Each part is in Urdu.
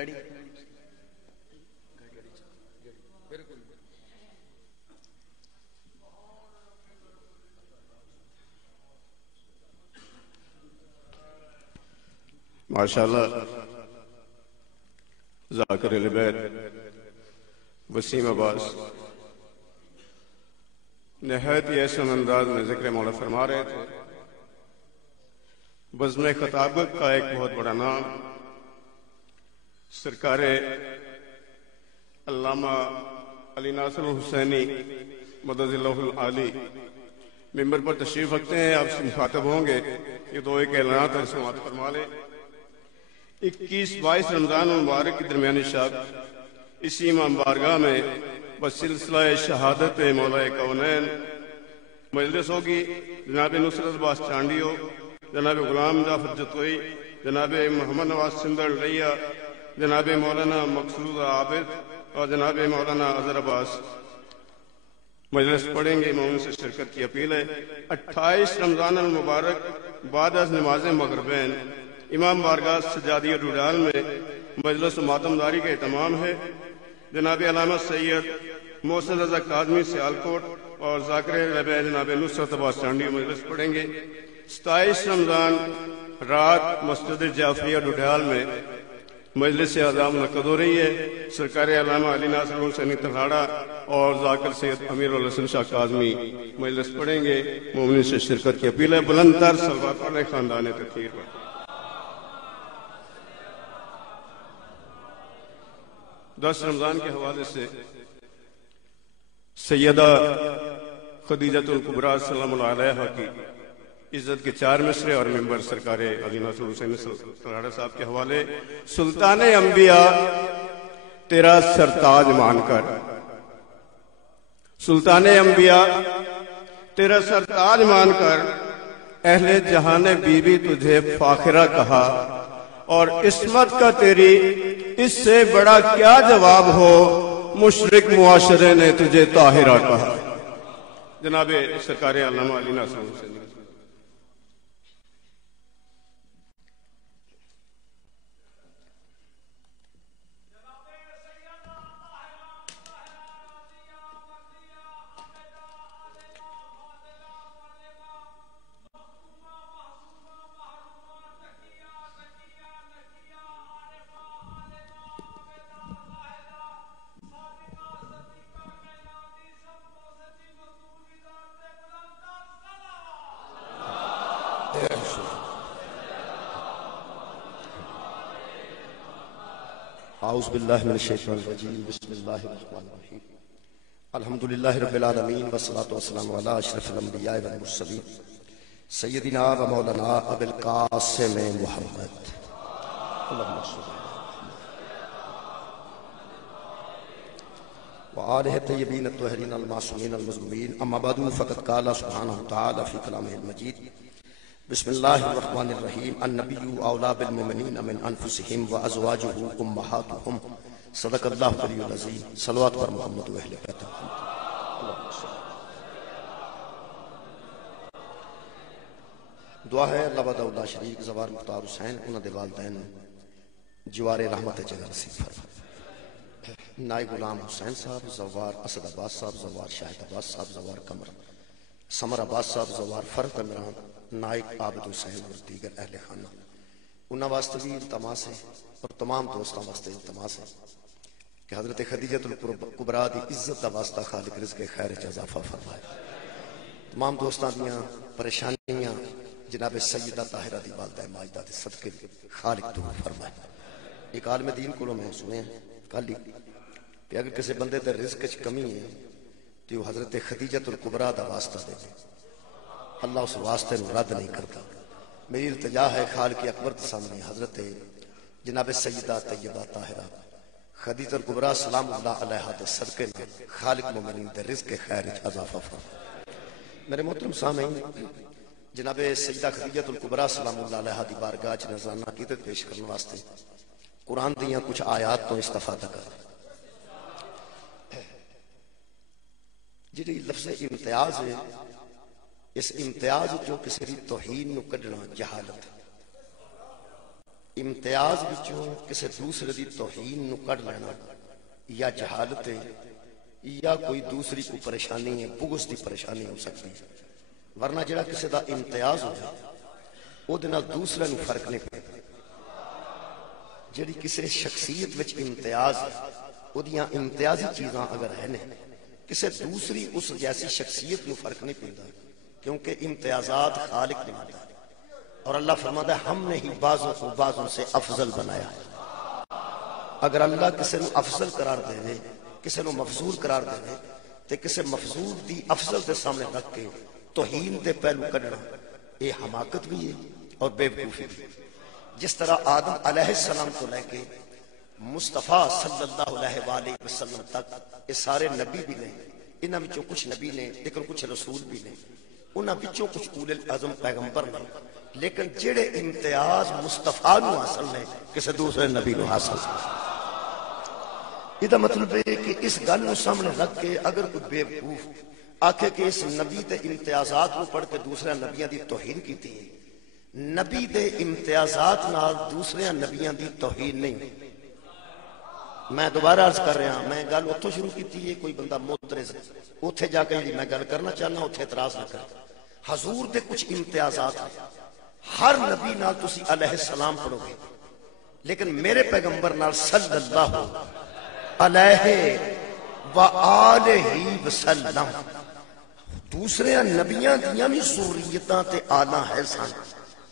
گاڑی ماشاءاللہ ذاکر البیت وسیم عباس نہایت ہی ایسے انداز میں ذکر مولا فرما رہے تھے. بزم خطابت کا ایک بہت بڑا نام سرکار علامہ علی ناصر حسینی مدد اللہ العالی ممبر پر تشریف رکھتے ہیں. آپ سے مخاطب ہوں گے. یہ دو ایک اعلانات اور سماعت فرما لیں. 21-22 رمضان مبارک کی درمیانی شب اسی امام بارگاہ میں بسلسلہ شہادت مولا کونین مجلس ہوگی. جناب نصرت عباس چانڈیو، جناب غلام جعفر جتوئی، جناب محمد نواز سندر لیا، جناب مولانا مقصود عابد اور جناب مولانا اظہر عباس مجلس پڑھیں گے. امام سے شرکت کی اپیل ہے. 28 رمضان المبارک بعد از نماز مغربین امام بارگاہ سجادیہ ڈوڈال میں مجلس و ماتمداری کا اہتمام ہے. جناب علامہ سید محسن رضا کاظمی سیالکوٹ اور ذاکر البیت جناب نصرت عباس چانڈی مجلس پڑھیں گے. 27 رمضان رات مسجد جعفریہ ڈوڈال میں مجلس اعظم منعقد ہو رہی ہے. سرکار علامہ علی ناصر حسینی تلہاڑا اور ذاکر سید امیر الحسن شاہ کاظمی مجلس پڑھیں گے. مومنین سے شرکت کی اپیل ہے. بلند تر صلوات علی خاندان تطہیر پر. 10 رمضان کے حوالے سے سیدہ خدیجۃ الکبریٰ سلام اللہ علیہا کی عزت کے 4 مصرے اور ممبر سرکار علی ناصر حسین تلہاڑا صاحب کے حوالے. سلطان انبیاء تیرا سرتاج مان کر، سلطان انبیاء تیرا سرتاج مان کر اہل جہان بی بی تجھے فاخرہ کہا، اور عصمت کا تیری اس سے بڑا کیا جواب ہو، مشرک معاشرے نے تجھے طاہرہ کہا. جناب سرکار علامہ علی ناصر حسین. اعوذ باللہ من الشیطان الرجیم. بسم اللہ الرحمن الرحیم. الحمدللہ رب العالمین والصلاة والسلام علی اشرف الانبیاء والمرسلین سیدنا و مولانا ابی القاسم محمد اللہم صل وآلہ الطیبین الطاہرین المعصومین المظلومین. اما بعد فقد قال سبحانہ تعالی فی کلامہ المجید. بسم اللہ الرحمن الرحیم. النبی اولا بالمؤمنین من انفسہم وازواجہ امہاتہم. صدق اللہ العلی العظیم. صلوات پر محمد و اہل بیت محمد. دعا ہے اللہ وحدہ لا شریک زوار مختار حسین انہاں دے والدین جوار رحمت جگہ نصیب فرما. نائب غلام حسین صاحب، زوار اسد عباس صاحب، زوار شاہد عباس صاحب، زوار قمر سمر عباس صاحب، زوار فرد عمران، نائب عابد حسین اور دیگر اہل خانہ. انہاں واسطے بھی التماس ہے اور تمام دوستاں واسطے التماس ہے کہ حضرت خدیجۃ الکبریٰ دی عزت دا واسطہ خالق رزق خیر چ اضافہ فرمائے. تمام دوستاں دیاں پریشانیاں جناب سیدہ طاہرہ دی والدہ ماجدہ دے صدقے خالق دور فرمائے. ایک عالم دین کو میں سنے کل ہی کہ اگر کسی بندے دے رزق وچ کمی ہے تو وہ حضرت خدیجۃ الکبریٰ دا واسطہ دے دے. اللہ اس واسطے نو رد نہیں کرتا. میری التجا ہے خالق اکبر کے سامنے حضرت جناب سیدہ طیبہ طاہرہ خدیجۃ الکبریٰ سلام اللہ علیہا دے صدقے میں خالق مومنین دے رزق خیر وچ اضافہ فرمائے. میرے محترم سامعین، جناب سیدہ خدیجۃ الکبریٰ سلام اللہ علیہا دی بارگاہ وچ نذرانہ عقیدت پیش کرنے واسطے قرآن دیاں کچھ آیات تو استفادہ کر. جی لفظ امتیاز ہے، اس امتیاز جو کسی دی توہین نو کڈنا جہالت. امتیاز وچوں کسی دوسرے دی توہین نو کڈ لینا یا جہالت ہے یا کوئی دوسری کوئی پریشانی ہے، بغض دی پریشانی ہو سکتی ہے، ورنہ جڑا کسی دا امتیاز ہو جائے او دے نال دوسرے نو فرق نہیں پیندا۔ جڑی کسی شخصیت وچ امتیاز ہے او دیاں امتیازی چیزاں اگر ہیں کسی دوسری اس جیسی شخصیت نو فرق نہیں پیندا، کیونکہ امتیازات خالق نے بنایا اور اللہ فرماتا ہے ہم نے ہی بعضوں کو بعضوں سے افضل بنایا ہے۔ اگر اللہ کسی نو افضل قرار دے دے، کسی نو مفضول قرار دے دے، تے کسی مفضول دی افضل دے سامنے رکھ کے توہین دے پہلو کڈنا یہ حماقت بھی ہے اور بے وقوفی بھی۔ جس طرح آدم علیہ السلام کو لے کے مصطفیٰ صلی اللہ علیہ وآلہ وسلم تک یہ سارے نبی بھی نے، انہاں وچوں کچھ نبی نے لیکن کچھ رسول بھی نے، انہاں وچوں کچھ اولل العزم پیغمبر نے، لیکن جڑے امتیاز مصطفیٰ نو حاصل نے کسی دوسرے نبی نو حاصل نہیں۔ یہ مطلب ہے کہ اس گل نو سامنے رکھ کے اگر کوئی بے وقوف آکھے کہ اس نبی دے امتیازات کو پڑھ کے دوسرے نبیاں دی توہین کیتی ہے، نبی دے امتیازات نال دوسرے نبیاں دی توہین نہیں۔ میں دوبارہ عرض کر رہا ہوں، میں گل اتھوں شروع کیتی ہے، کوئی بندہ معترض اوتھے جا کے میں گل کرنا چاہنا اوتھے اعتراض نہ کرے۔ حضور دے کچھ امتیازات ہیں، ہر نبی نال تسی علیہ السلام پڑھو گے، لیکن میرے پیغمبر نال صلی اللہ علیہ وآلہ وسلم دوسرے نبیاں دیاں بھی ضروریتاں تے آلہ ہے سن،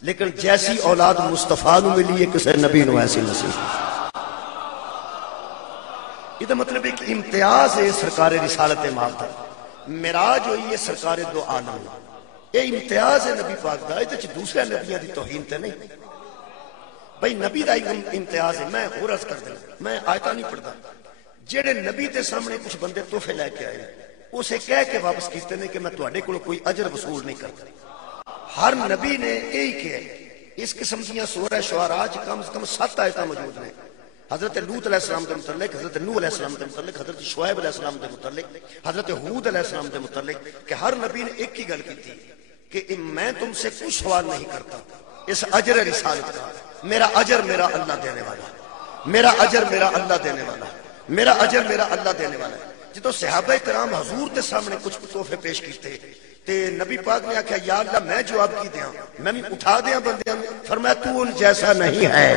لیکن جیسی اولاد مصطفیٰ نو ملی ہے کسی نبی نو ایسی نصیب۔ یہ مطلب ہے کہ امتیاز ہے سرکار رسالت مابدہ، معراج ہوئی ہے سرکار دو عالم، یہ امتیاز ہے نبی پاک دا، یہ دوسرے نبیاں دی توہین تے نہیں۔ بھئی نبی دا امتیاز ہے، میں اور عرض کر دیں، میں آیتہ نہیں پڑھتا، جڑے نبی دے سامنے کچھ بندے تحفے لے کے آئے اسے کہہ کے واپس کیتے ہیں کہ میں تواڈے کول کوئی اجر وصول نہیں کرتا۔ ہر نبی نے یہی کہا، اس قسم دیاں سورہ شعراء کم از کم 7 آیتاں موجود ہیں، حضرت لوط علیہ السلام کے متعلق، حضرت نوح علیہ السلام کے متعلق، حضرت شعیب علیہ السلام کے متعلق، حضرت ہود علیہ السلام کے متعلق، کہ ہر نبی نے ایک ہی گل کی تھی کہ میں تم سے کوئی سوال نہیں کرتا اس اجر رسالت کا، میرا اجر میرا اللہ دینے والا ہے، میرا اجر میرا اللہ دینے والا ہے، میرا اجر میرا اللہ دینے والا ہے۔ جدو صحابہ کرام حضور کے سامنے کچھ تحفے پیش کیتے تے نبی پاک نے آکھا یا اللہ میں جواب کی دیاں، میں بھی اٹھا دیاں بندیاں، فرمایا تو ان جیسا نہیں ہے،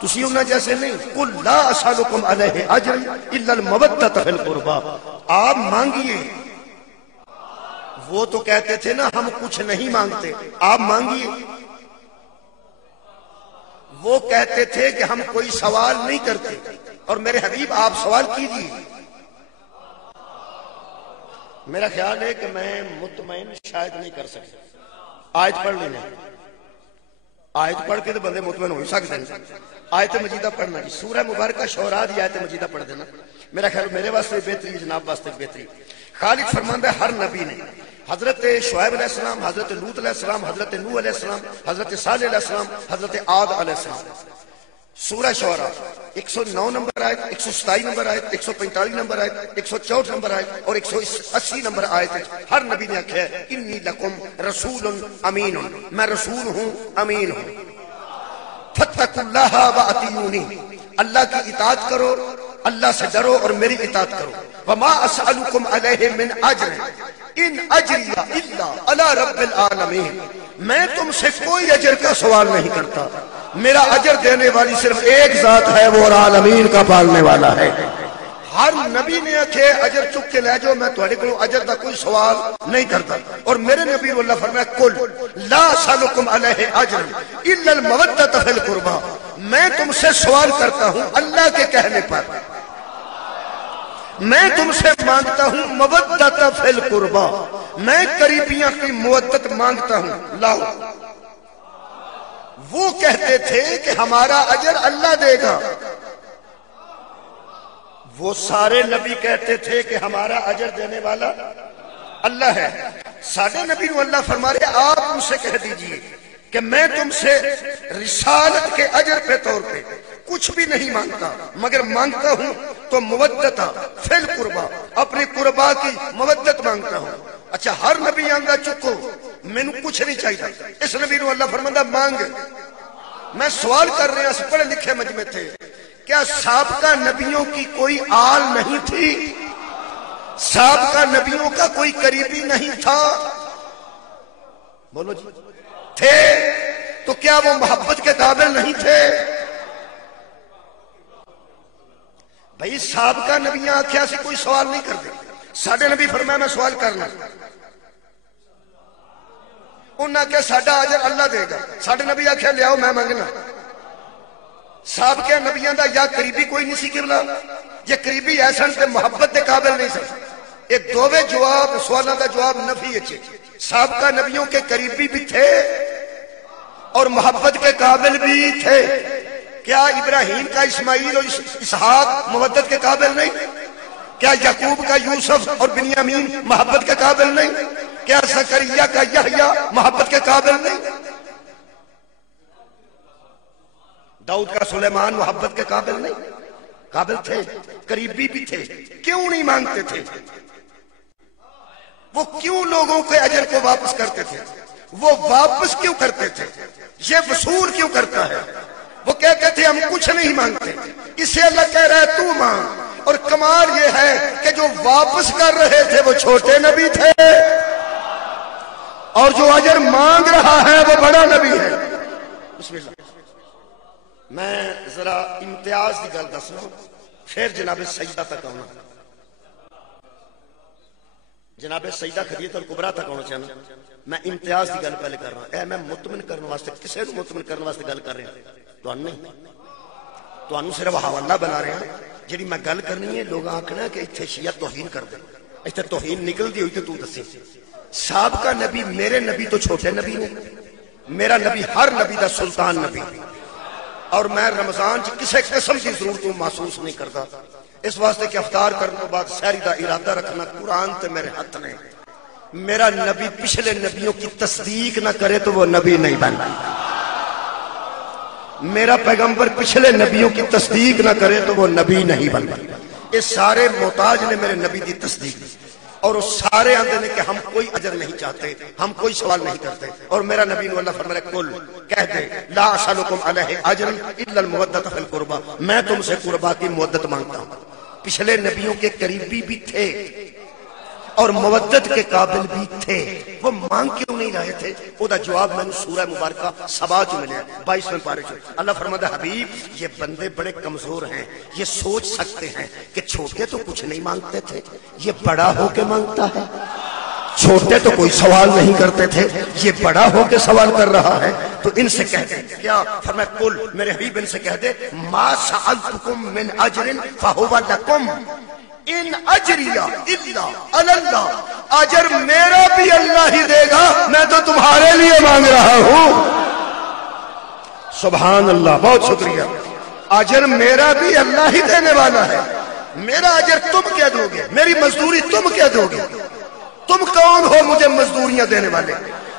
تسی انہاں جیسے نہیں، قل لا اسالکم علیہ اجر الا المودۃ فی القربى، آپ مانگیے۔ وہ تو کہتے تھے نا ہم کچھ نہیں مانگتے، آپ مانگیے۔ وہ کہتے تھے کہ ہم کوئی سوال نہیں کرتے، اور میرے حبیب آپ سوال کیجیے۔ میرا خیال ہے کہ میں مطمئن شاید نہیں کر سکتا، آیت پڑھ لینا، آیت پڑھ کے تو بندے مطمئن ہو سکتے ہیں۔ آیت مجیدہ پڑھنا جی، سورہ مبارکہ شعراء دی آیت مجیدہ پڑھ دینا، میرا خیال میرے واسطے بہتری، جناب واسطے بہتری۔ خالق فرماندا ہے ہر نبی نے حضرت شعیب علیہ السلام، حضرت لوط علیہ السلام، حضرت نوح علیہ السلام، حضرت صالح علیہ السلام، حضرت عاد علیہ السلام۔ سورہ شعراء 109 نمبر آیت، 127 نمبر آیت، 145 نمبر آیت، 164 نمبر آیت اور 180 نمبر آیت ہر نبی نے کہا ہے انی لکم رسول امین، میں رسول ہوں، امین ہوں۔ فاتقوا اللہ واطیعونی، اللہ کی اطاعت کرو، اللہ سے ڈرو اور میری اطاعت کرو۔ وما اسألکم علیہ من اجر ان اجری الا علی رب العالمین، میں تم سے کوئی اجر کا سوال نہیں کرتا، میرا اجر دینے والی صرف ایک ذات ہے، وہ عالمین کا پالنے والا ہے۔ ہر نبی نے کہ اجر چک کے لے جاؤ، میں تہاڈے کول اجر دا کوئی سوال نہیں کرتا، اور میرے نبی اللہ فرمایا قل لا اسالکم علیہ اجر الا المودۃ فی القربى، میں تم سے سوال کرتا ہوں اللہ کے کہنے پر، میں تم سے مانگتا ہوں مودۃ فی القربى، میں قریبیاں کی مودت مانگتا ہوں، لاؤ۔ وہ کہتے تھے کہ ہمارا اجر اللہ دے گا، وہ سارے نبی کہتے تھے کہ ہمارا اجر دینے والا اللہ ہے۔ سارے نبی کو اللہ فرما رہے آپ ان سے کہہ دیجئے کہ میں تم سے رسالت کے اجر پہ طور پہ کچھ بھی نہیں مانگتا، مگر مانگتا ہوں تو مودت فی القربى، اپنی قربا کی مودت مانگتا ہوں۔ اچھا ہر نبی آنگا چکو، میں کچھ نہیں چاہیے، اس نبی کو اللہ فرماتا مانگ، میں سوال کر رہے ہیں، پڑھے لکھے مجمع تھے، کیا سابقہ نبیوں کی کوئی آل نہیں تھی؟ سابقہ نبیوں کا کوئی قریبی نہیں تھا؟ بولو جی، تھے تو کیا وہ محبت کے قابل نہیں تھے؟ بھائی سابقہ نبیاں آخیا سے کوئی سوال نہیں کرتے، ساڈے نبی فرمایا میں سوال کرنا، انہاں کہ ساڈا اجر اللہ دے گا، ساڈے نبی آخیا لیاؤ میں منگنا۔ سابقہ نبیاں دا یا قریبی کوئی نہیں سی قبلہ، یہ قریبی ایسن تے محبت دے قابل نہیں سن۔ ایک دووے جواب سوالاں دا جواب نفی ہے۔ سابقہ نبیوں کے قریبی بھی تھے اور محبت کے قابل بھی تھے۔ کیا ابراہیم کا اسماعیل اور اسحاق محبت کے قابل نہیں؟ کیا یعقوب کا یوسف اور بنیامین محبت کے قابل نہیں؟ کیا زکریا کا یحییٰ محبت کے قابل نہیں؟ داؤد کا سلیمان محبت کے قابل نہیں؟ قابل تھے، قریبی بھی تھے۔ کیوں نہیں مانگتے تھے؟ وہ کیوں لوگوں کے اجر کو واپس کرتے تھے؟ وہ واپس کیوں کرتے تھے؟ یہ وصول کیوں کرتا ہے؟ وہ کہتے تھے ہم کچھ نہیں مانگتے، اسے اللہ کہہ رہا ہے تو مانگ۔ اور کمال یہ ہے کہ جو واپس کر رہے تھے وہ چھوٹے نبی تھے، اور جو اجر مانگ رہا ہے وہ بڑا نبی ہے۔ بسم اللہ۔ میں ذرا امتیاز کی گل دسنا، پھر جناب سیدہ تک آنا، جناب سیدہ خدیجہ الکبریٰ تک آنا چاہنا۔ میں امتیاز کی گل پہلے کر رہا ہوں، میں مطمئن کرنے واسطے، کسی کو مطمئن کرنے واسطے گل کر رہا ہوں، تو نہیں، تو صرف حوالہ بنا رہے ہیں۔ جی میں گل کرنی ہے، لوگ آخنا کہ اتنے شیعہ توہین کر دیں، اتنے توہین نکلتی ہوئی تو دسی۔ سابقہ نبی میرے نبی تو چھوٹے نبی نے، میرا نبی ہر نبی دا سلطان نبی، اور میں رمضان کسی قسم کی ضرورت محسوس نہیں کرتا، اس واسطے کہ افطار کرنے کے بعد سحری دا ارادہ رکھنا قرآن تے میرے ہاتھ نے۔ میرا نبی پچھلے نبیوں کی تصدیق نہ کرے تو وہ نبی نہیں بنتا، میرا پیغمبر پچھلے نبیوں کی تصدیق نہ کرے تو وہ نبی نہیں بنتا۔ یہ سارے محتاج نے میرے نبی کی تصدیق دی، اور وہ سارے آندے نے کہ ہم کوئی اجر نہیں چاہتے، ہم کوئی سوال نہیں کرتے، اور میرا نبی نے اللہ فرمایا کل کہہ دے لا اسالکم علیہ اجرا الا المودۃ فی القربى، میں تم سے قربا کی مودت مانگتا ہوں۔ پچھلے نبیوں کے قریبی بھی تھے اور مودت کے قابل بھی تھے، وہ مانگ کیوں نہیں رہے تھے؟ وہ دا جواب میں نے سورہ مبارکہ سبا چ ملیا 22ویں پارے چ۔ اللہ فرماتا ہے حبیب یہ بندے بڑے کمزور ہیں، یہ سوچ سکتے ہیں کہ چھوٹے تو کچھ نہیں مانگتے تھے، یہ بڑا ہو کے مانگتا ہے۔ چھوٹے تو کوئی سوال نہیں کرتے تھے، یہ بڑا ہو کے سوال کر رہا ہے، تو ان سے کہہ دیں کیا فرمایا کل میرے حبیب ان سے کہہ دے ما سألتکم من اجر فہو لکم ان اجریہ الا علی اللہ، اجر میرا بھی اللہ ہی دے گا، میں تو تمہارے لیے مانگ رہا ہوں۔ سبحان اللہ، بہت شکریہ۔ اجر میرا بھی اللہ ہی دینے والا ہے، میرا اجر تم کیا دو گے، میری مزدوری تم کیا دو گے؟ تم کون ہو مجھے مزدوریاں دینے والے؟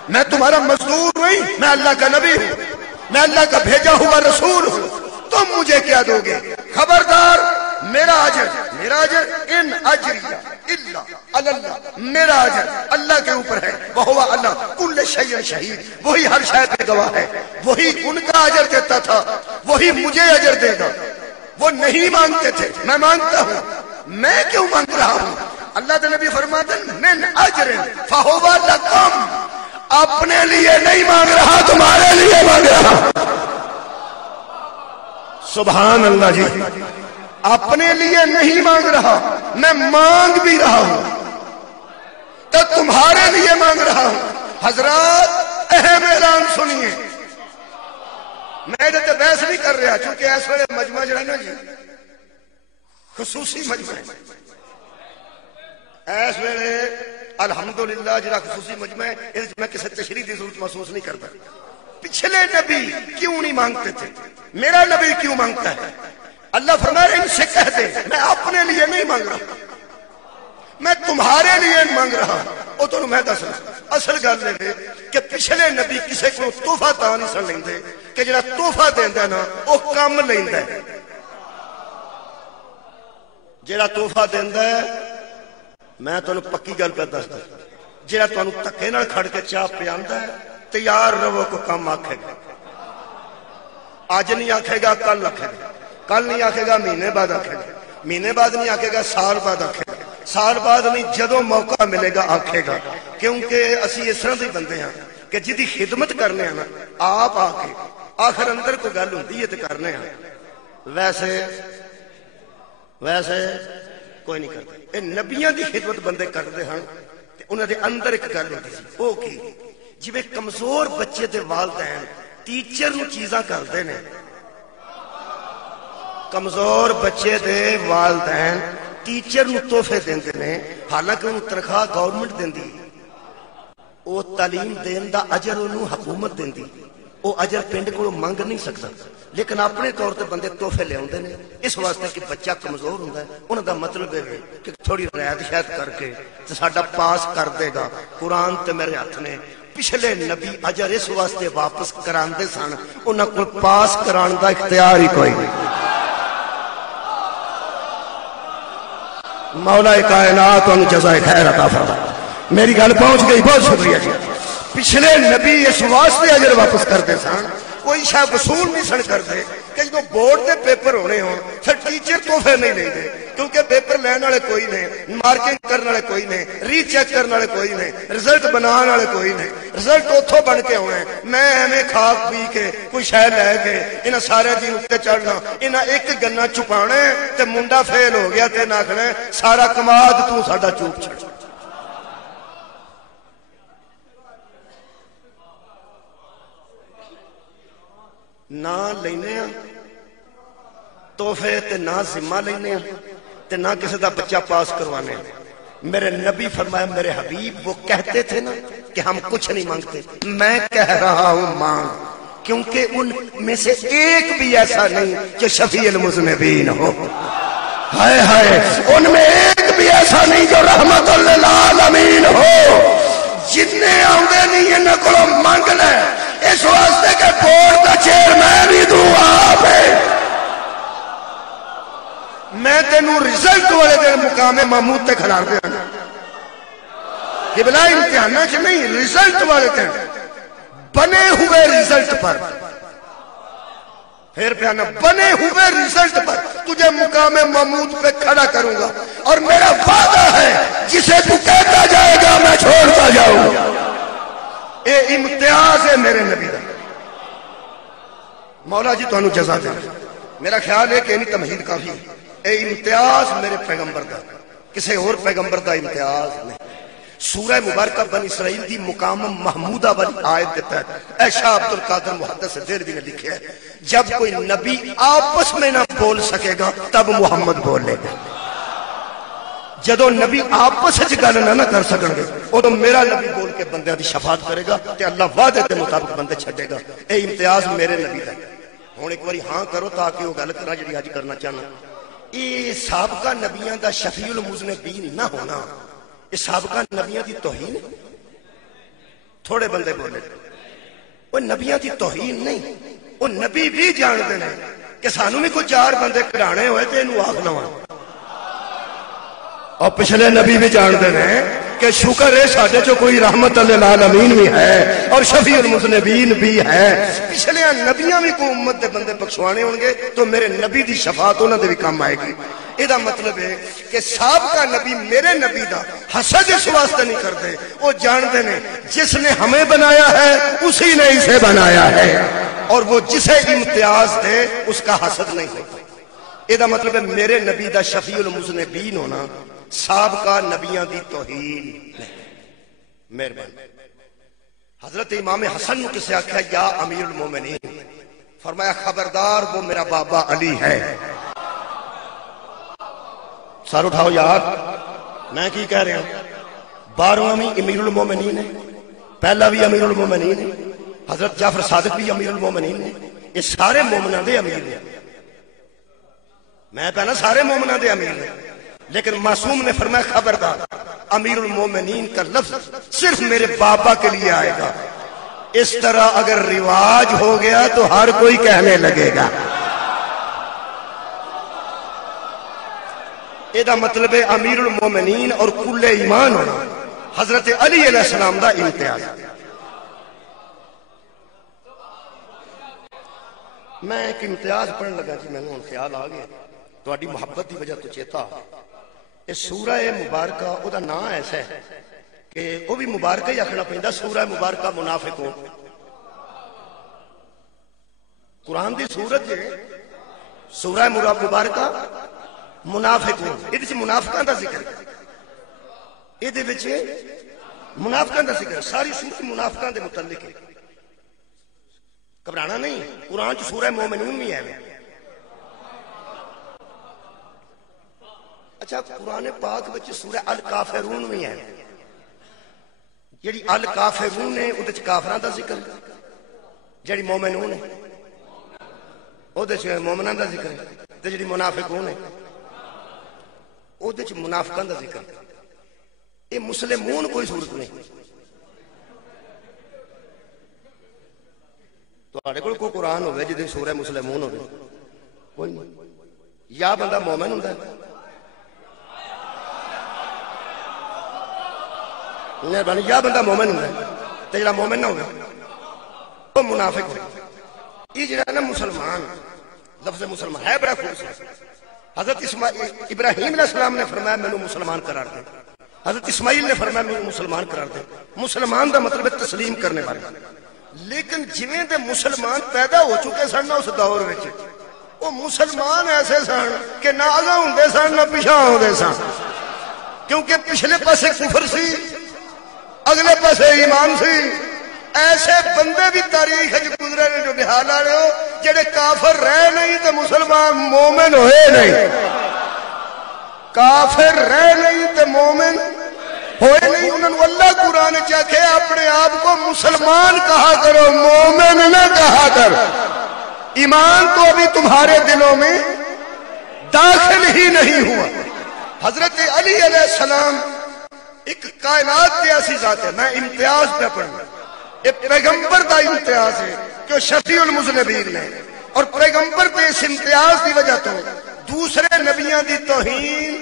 میں تمہارا مزدور نہیں، میں اللہ کا نبی ہوں، میں اللہ کا بھیجا ہوا رسول ہوں، تم مجھے کیا دو گے؟ خبردار، میرا اجر ان اجریہ الا علی اللہ، میرا اجر اللہ کے اوپر ہے، وہو اللہ کل شیء شہید، وہی ہر شے پہ گواہ ہے، وہی ان کا اجر دیتا تھا، وہی مجھے اجر دے گا۔ وہ نہیں مانگتے تھے، میں مانگتا ہوں، میں کیوں مانگ رہا ہوں؟ اللہ کے نبی فرماتے ہیں من اجر فہو لکم، اپنے لیے نہیں مانگ رہا، تمہارے لیے مانگ رہا۔ سبحان اللہ جی، اپنے لیے نہیں مانگ رہا، میں مانگ بھی رہا ہوں تو تمہارے لیے مانگ رہا ہوں۔ حضرات اہم اعلان سنیے، میں ادھر بحث نہیں کر رہا، چونکہ اس ویلے مجمع جو ہے نا جی خصوصی مجمع ہے، اس ویلے الحمدللہ جڑا خصوصی مجمع ہے، اس میں کسی تشریح کی ضرورت محسوس نہیں کرتا۔ پچھلے نبی کیوں نہیں مانگتے تھے، میرا نبی کیوں مانگتا ہے؟ اللہ فرمایا ان سے کہہ دے میں اپنے لیے نہیں مانگ رہا، میں تمہارے لیے مانگ رہا ہوں۔ وہ تو میں دس اصل گل ہے کہ پچھلے نبی کسی کو تحفہ تا نہیں سن لیندے کہ جڑا تحفہ دیندا نا وہ کم لیندا ہے، جڑا تحفہ دیندا ہے میں تانوں پکی گل پہ دسدا، جڑا تانوں دھکے نال کھڑ کے چاہ پیاندا ہے تیار رہو کو کم آکھے گا۔ اج نہیں آکھے گا کل آکھے گا، کل نہیں آکھے گا مہینے بعد آکھے گا، مہینے بعد نہیں آکھے گا سال بعد آکھے گا، سال بعد نہیں جدوں موقع ملے گا آکھے گا، کیونکہ اسی اس طرح دے بندے ہیں کہ جدی خدمت کرنے ہیں نا آپ آ کے آخر اندر کوئی گل ہوندی ہے تے کرنے ہیں، ویسے کوئی نہیں کرتا۔ اے نبیاں دی خدمت بندے کرتے ہیں تے انہاں دے اندر ایک گل ہوندی سی، او کی جویں کمزور بچے دے والدین ٹیچر نو چیزاں کرتے ہیں، کمزور بچے دے والدین ٹیچر نو تحفے دیندے نے، حالانکہ انہوں تنخواہ گورنمنٹ دیندی، وہ تعلیم دین دا اجر انہوں حکومت دیندی، وہ اجر پنڈ کو منگ نہیں سکتا، لیکن اپنے طور تے بندے تحفے لے آتے ہیں اس واسطے کہ بچہ کمزور ہوتا ہے، انہوں دا مطلب ہے کہ تھوڑی رعایت شاید کر کے تے ساڈا پاس کر دے گا۔ قرآن تے میرے ہاتھ نے پچھلے نبی اجر اس واسطے واپس کراندے سن، انہاں کول پاس کران دا اختیار ہی کوئی نہیں۔ مولا کائنات ان جزائے خیر عطا فرمائے۔ میری گل پہنچ گئی، بہت شکریہ جی۔ پچھلے نبی اس واسطے اجر واپس کرتے سن، کوئی شاید وصول نہیں سن کرتے کہ جدو بورڈ دے پیپر ہونے ہوں پھر ٹیچر تحفے نہیں لے دے، کیونکہ پیپر لین والے کوئی نہیں، مارکنگ کرنے والے کوئی نہیں، ری چیک کرنے والے کوئی نہیں، رزلٹ بنانے والے کوئی نہیں، رزلٹ اتوں بن کے ہونا ہے۔ میں ایویں کھا پی کے کوئی شے لے کے انہاں سارے دن اتنے چڑھنا، انہاں ایک گنا چھپانا تے منڈا فیل ہو گیا تے نہ آخنا سارا کماد تو ساڈا چوپ چھڑ۔ نہ لینے تحفے تے نہ ذمہ لینے تے نہ کسی دا بچہ پاس کروانے۔ میرے نبی فرمایا، میرے حبیب وہ کہتے تھے نا کہ ہم کچھ نہیں مانگتے، میں کہہ رہا ہوں مانگ، کیونکہ ان میں سے ایک بھی ایسا نہیں کہ شفیع المذنبین ہو، ہائے ہائے، ان میں ایک بھی ایسا نہیں جو رحمت للعالمین ہو۔ جتنے آؤندے نہیں انہاں کولوں منگ لے، اس واسطے کہ بورڈ کا چیئرمین ہی دعا پہ۔ میں تینوں رزلٹ والے دن مقام محمود تے کھلار دیا گا کہ بلا امتحانہ چ نہیں، رزلٹ والے دن بنے ہوئے رزلٹ پر، پھر پیانا بنے ہوئے رزلٹ پر تجھے مقام محمود پہ کھڑا کروں گا، اور میرا وعدہ ہے جسے تو کہتا جائے گا میں چھوڑتا جاؤں گا۔ اے امتیاز ہے میرے نبی دا۔ مولا جی تانوں جزا دے۔ میرا خیال ہے کہ انہی تمہید کافی ہے۔ اے امتیاز میرے پیغمبر دا، کسی اور پیغمبر دا امتیاز نہیں۔ سورہ مبارکہ بن اسرائیل دی مقام محمودہ والی آیت دیتا ہے، اے شاہ عبد القادر محدث دہلوی نے لکھا ہے، جب کوئی نبی آپس میں نہ بول سکے گا تب محمد بولے گا۔ جدو نبی آپس گل نہ کر سکن گے ادو میرا نبی بول کے بندے دی شفاعت کرے گا تے اللہ وعدے کے مطابق بندے چھڈے گا۔ اے امتیاز میرے نبی دا۔ ہن ایک باری ہاں کرو تاکہ وہ گل کرا جڑی اج کرنا چاہنا۔ یہ سابقہ نبیاں دا شفیع المذنبین نہ ہونا، یہ سابقہ نبیاں دی توہین، تھوڑے بندے بولے وہ نبیاں دی توہین نہیں، وہ نبی بھی جانتے ہیں کہ سانو بھی کوئی چار بندے کرانے ہوئے تے انہوں آخ لواں، اور پچھلے نبی بھی جانتے ہیں کہ شکر ہے ساڈے چو کوئی رحمت للعالمین بھی ہے اور شفیع المذنبین بھی ہے۔ پچھلے نبیاں بھی کوئی امت دے بندے بخشوانے ہوں گے تو میرے نبی دی شفاعت انہاں دے بھی کام آئے گی۔ یہ مطلب ہے کہ سابقہ نبی میرے نبی دا حسد اس واسطے نہیں کرتے، وہ جانتے ہیں جس نے ہمیں بنایا ہے اسی نے اسے بنایا ہے، اور وہ جسے امتیاز دے اس کا حسد نہیں ہوتا۔ یہ مطلب ہے میرے نبی دا شفیع المذنبین ہونا سابقہ نبیاں دی توہین نہیں۔ مہربانی۔ حضرت امام حسن کو کسے آکھا یا امیر المومنین، فرمایا خبردار وہ میرا بابا علی ہے۔ سر اٹھاؤ یار، میں کی کہہ رہا ہوں، 12واں امیر المومنین ہے، پہلا بھی امیر المومنین ہے، حضرت جعفر صادق بھی امیر المومنین ہے، یہ سارے مومنان دے امیر ہیں۔ میں پہنا سارے مومنان دے امیر ہیں، لیکن معصوم نے فرمایا خبردار امیر المومنین کا لفظ صرف میرے بابا کے لیے آئے گا۔ اس طرح اگر رواج ہو گیا تو ہر کوئی کہنے لگے گا۔ یہ مطلب ہے امیر المومنین اور کل ایمان ہونا حضرت علی علیہ السلام دا امتیاز۔ میں ایک امتیاز پڑھن لگا جی میں نے خیال آ گیا تہاڈی محبت کی وجہ تو چیتا یہ سورہ مبارکہ وہ دا نام ایسا ہے کہ وہ بھی مبارکہ ہی آخنا پہنتا سورہ مبارکہ منافقون قرآن دی سورت ہے سورہ مبارکہ منافقون یہ منافقان دا ذکر ہے یہ منافقان دا ذکر ہے ساری سورت منافقان دے متعلق ہے گھبرانا نہیں قرآن چ سورہ مومنون بھی ہے اچھا قرآن پاک وچ سورہ الکافرون بھی ہے جیڑی الکافرون ہے وہ کافراں دا ذکر ہے جیڑی مومنون ہے وہ مومناں دا ذکر ہے تے جیڑی منافقون ہے وہ منافقاں دا ذکر ہے یہ مسلمون کوئی صورت نہیں تہاڈے کول کوئی قرآن ہوے جدے سورہ مسلمون ہوے کوئی نہیں یا بندہ مومن ہوندا ہے مہربانی یا بندہ مومن ہوندا ہے تے جڑا مومن نہ ہوے وہ منافق ہوے یہ جڑا نا مسلمان لفظ مسلمان ہے بڑا خوبصورت حضرت ابراہیم علیہ السلام نے فرمایا مینوں مسلمان قرار دے حضرت اسماعیل نے فرمایا مینوں مسلمان قرار دے مسلمان دا مطلب ہے تسلیم کرنے والا لیکن جویں دے مسلمان پیدا ہو چکے سن نا اس دور وچ وہ مسلمان ایسے سن کہ نہ اگاں ہوندے سن نہ پیچھے ہوندے سن کیونکہ پچھلے پاسے کفر سی اگلے پاسے ایمان سی ایسے بندے بھی تاریخ گزرے نے جو بحال والے ہو جڑے کافر رہے نہیں تو مسلمان مومن ہوئے نہیں کافر رہے نہیں تو مومن ہوئے نہیں انہوں نے اللہ قرآن چاہے اپنے آپ کو مسلمان کہا کرو مومن نہ کہا کر ایمان تو ابھی تمہارے دلوں میں داخل ہی نہیں ہوا حضرت علی علیہ السلام ایک کائنات کی ایسی ذات ہے میں امتیاز پہ پڑھوں ایک پیغمبر کا امتیاز ہے کہ شفیع المذنبین نے اور پیغمبر پہ اس امتیاز کی وجہ تو دوسرے نبیوں دی توہین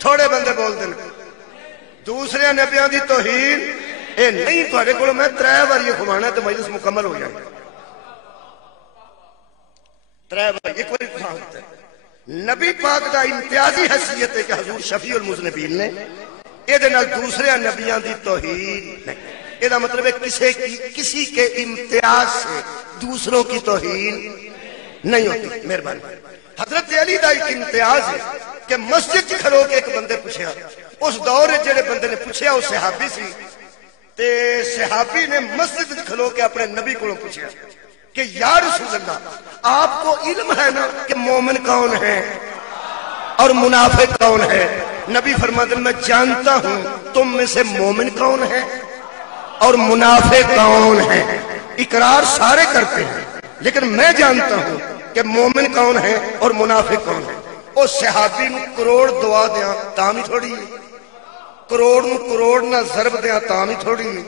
تھوڑے بندے بول دیں دوسرے نبیوں دی توہین اے نہیں تھوڑے کو میں 3 بار یہ گھمانا تو مجلس مکمل ہو جائے 3 بار ایک بار گھمانا نبی پاک دا امتیازی حیثیت ہے کہ حضور شفیع المذنبین نے یہ دوسرے نبیوں دی توہین نہیں یہ مطلب ہے کسی کے امتیاز سے دوسروں کی توہین نہیں ہوتی مہربانی حضرت علی دا ایک امتیاز ہے کہ مسجد کھلو کے ایک بندے پوچھا اس دور جڑے بندے نے پوچھا وہ صحابی سی تے صحابی نے مسجد کھلو کے اپنے نبی کو پوچھا کہ یا رسول اللہ آپ کو علم ہے نا کہ مومن کون ہے اور منافق کون ہے نبی فرماتے ہیں میں جانتا ہوں تم میں سے مومن کون ہے اور منافق کون ہے اقرار سارے کرتے ہیں لیکن میں جانتا ہوں کہ مومن کون ہے اور منافق کون ہے وہ صحابی نو کروڑ دعا دیاں تام ہی تھوڑی ہے کروڑ نو کروڑ نہ ضرب دیاں تام ہی تھوڑی ہے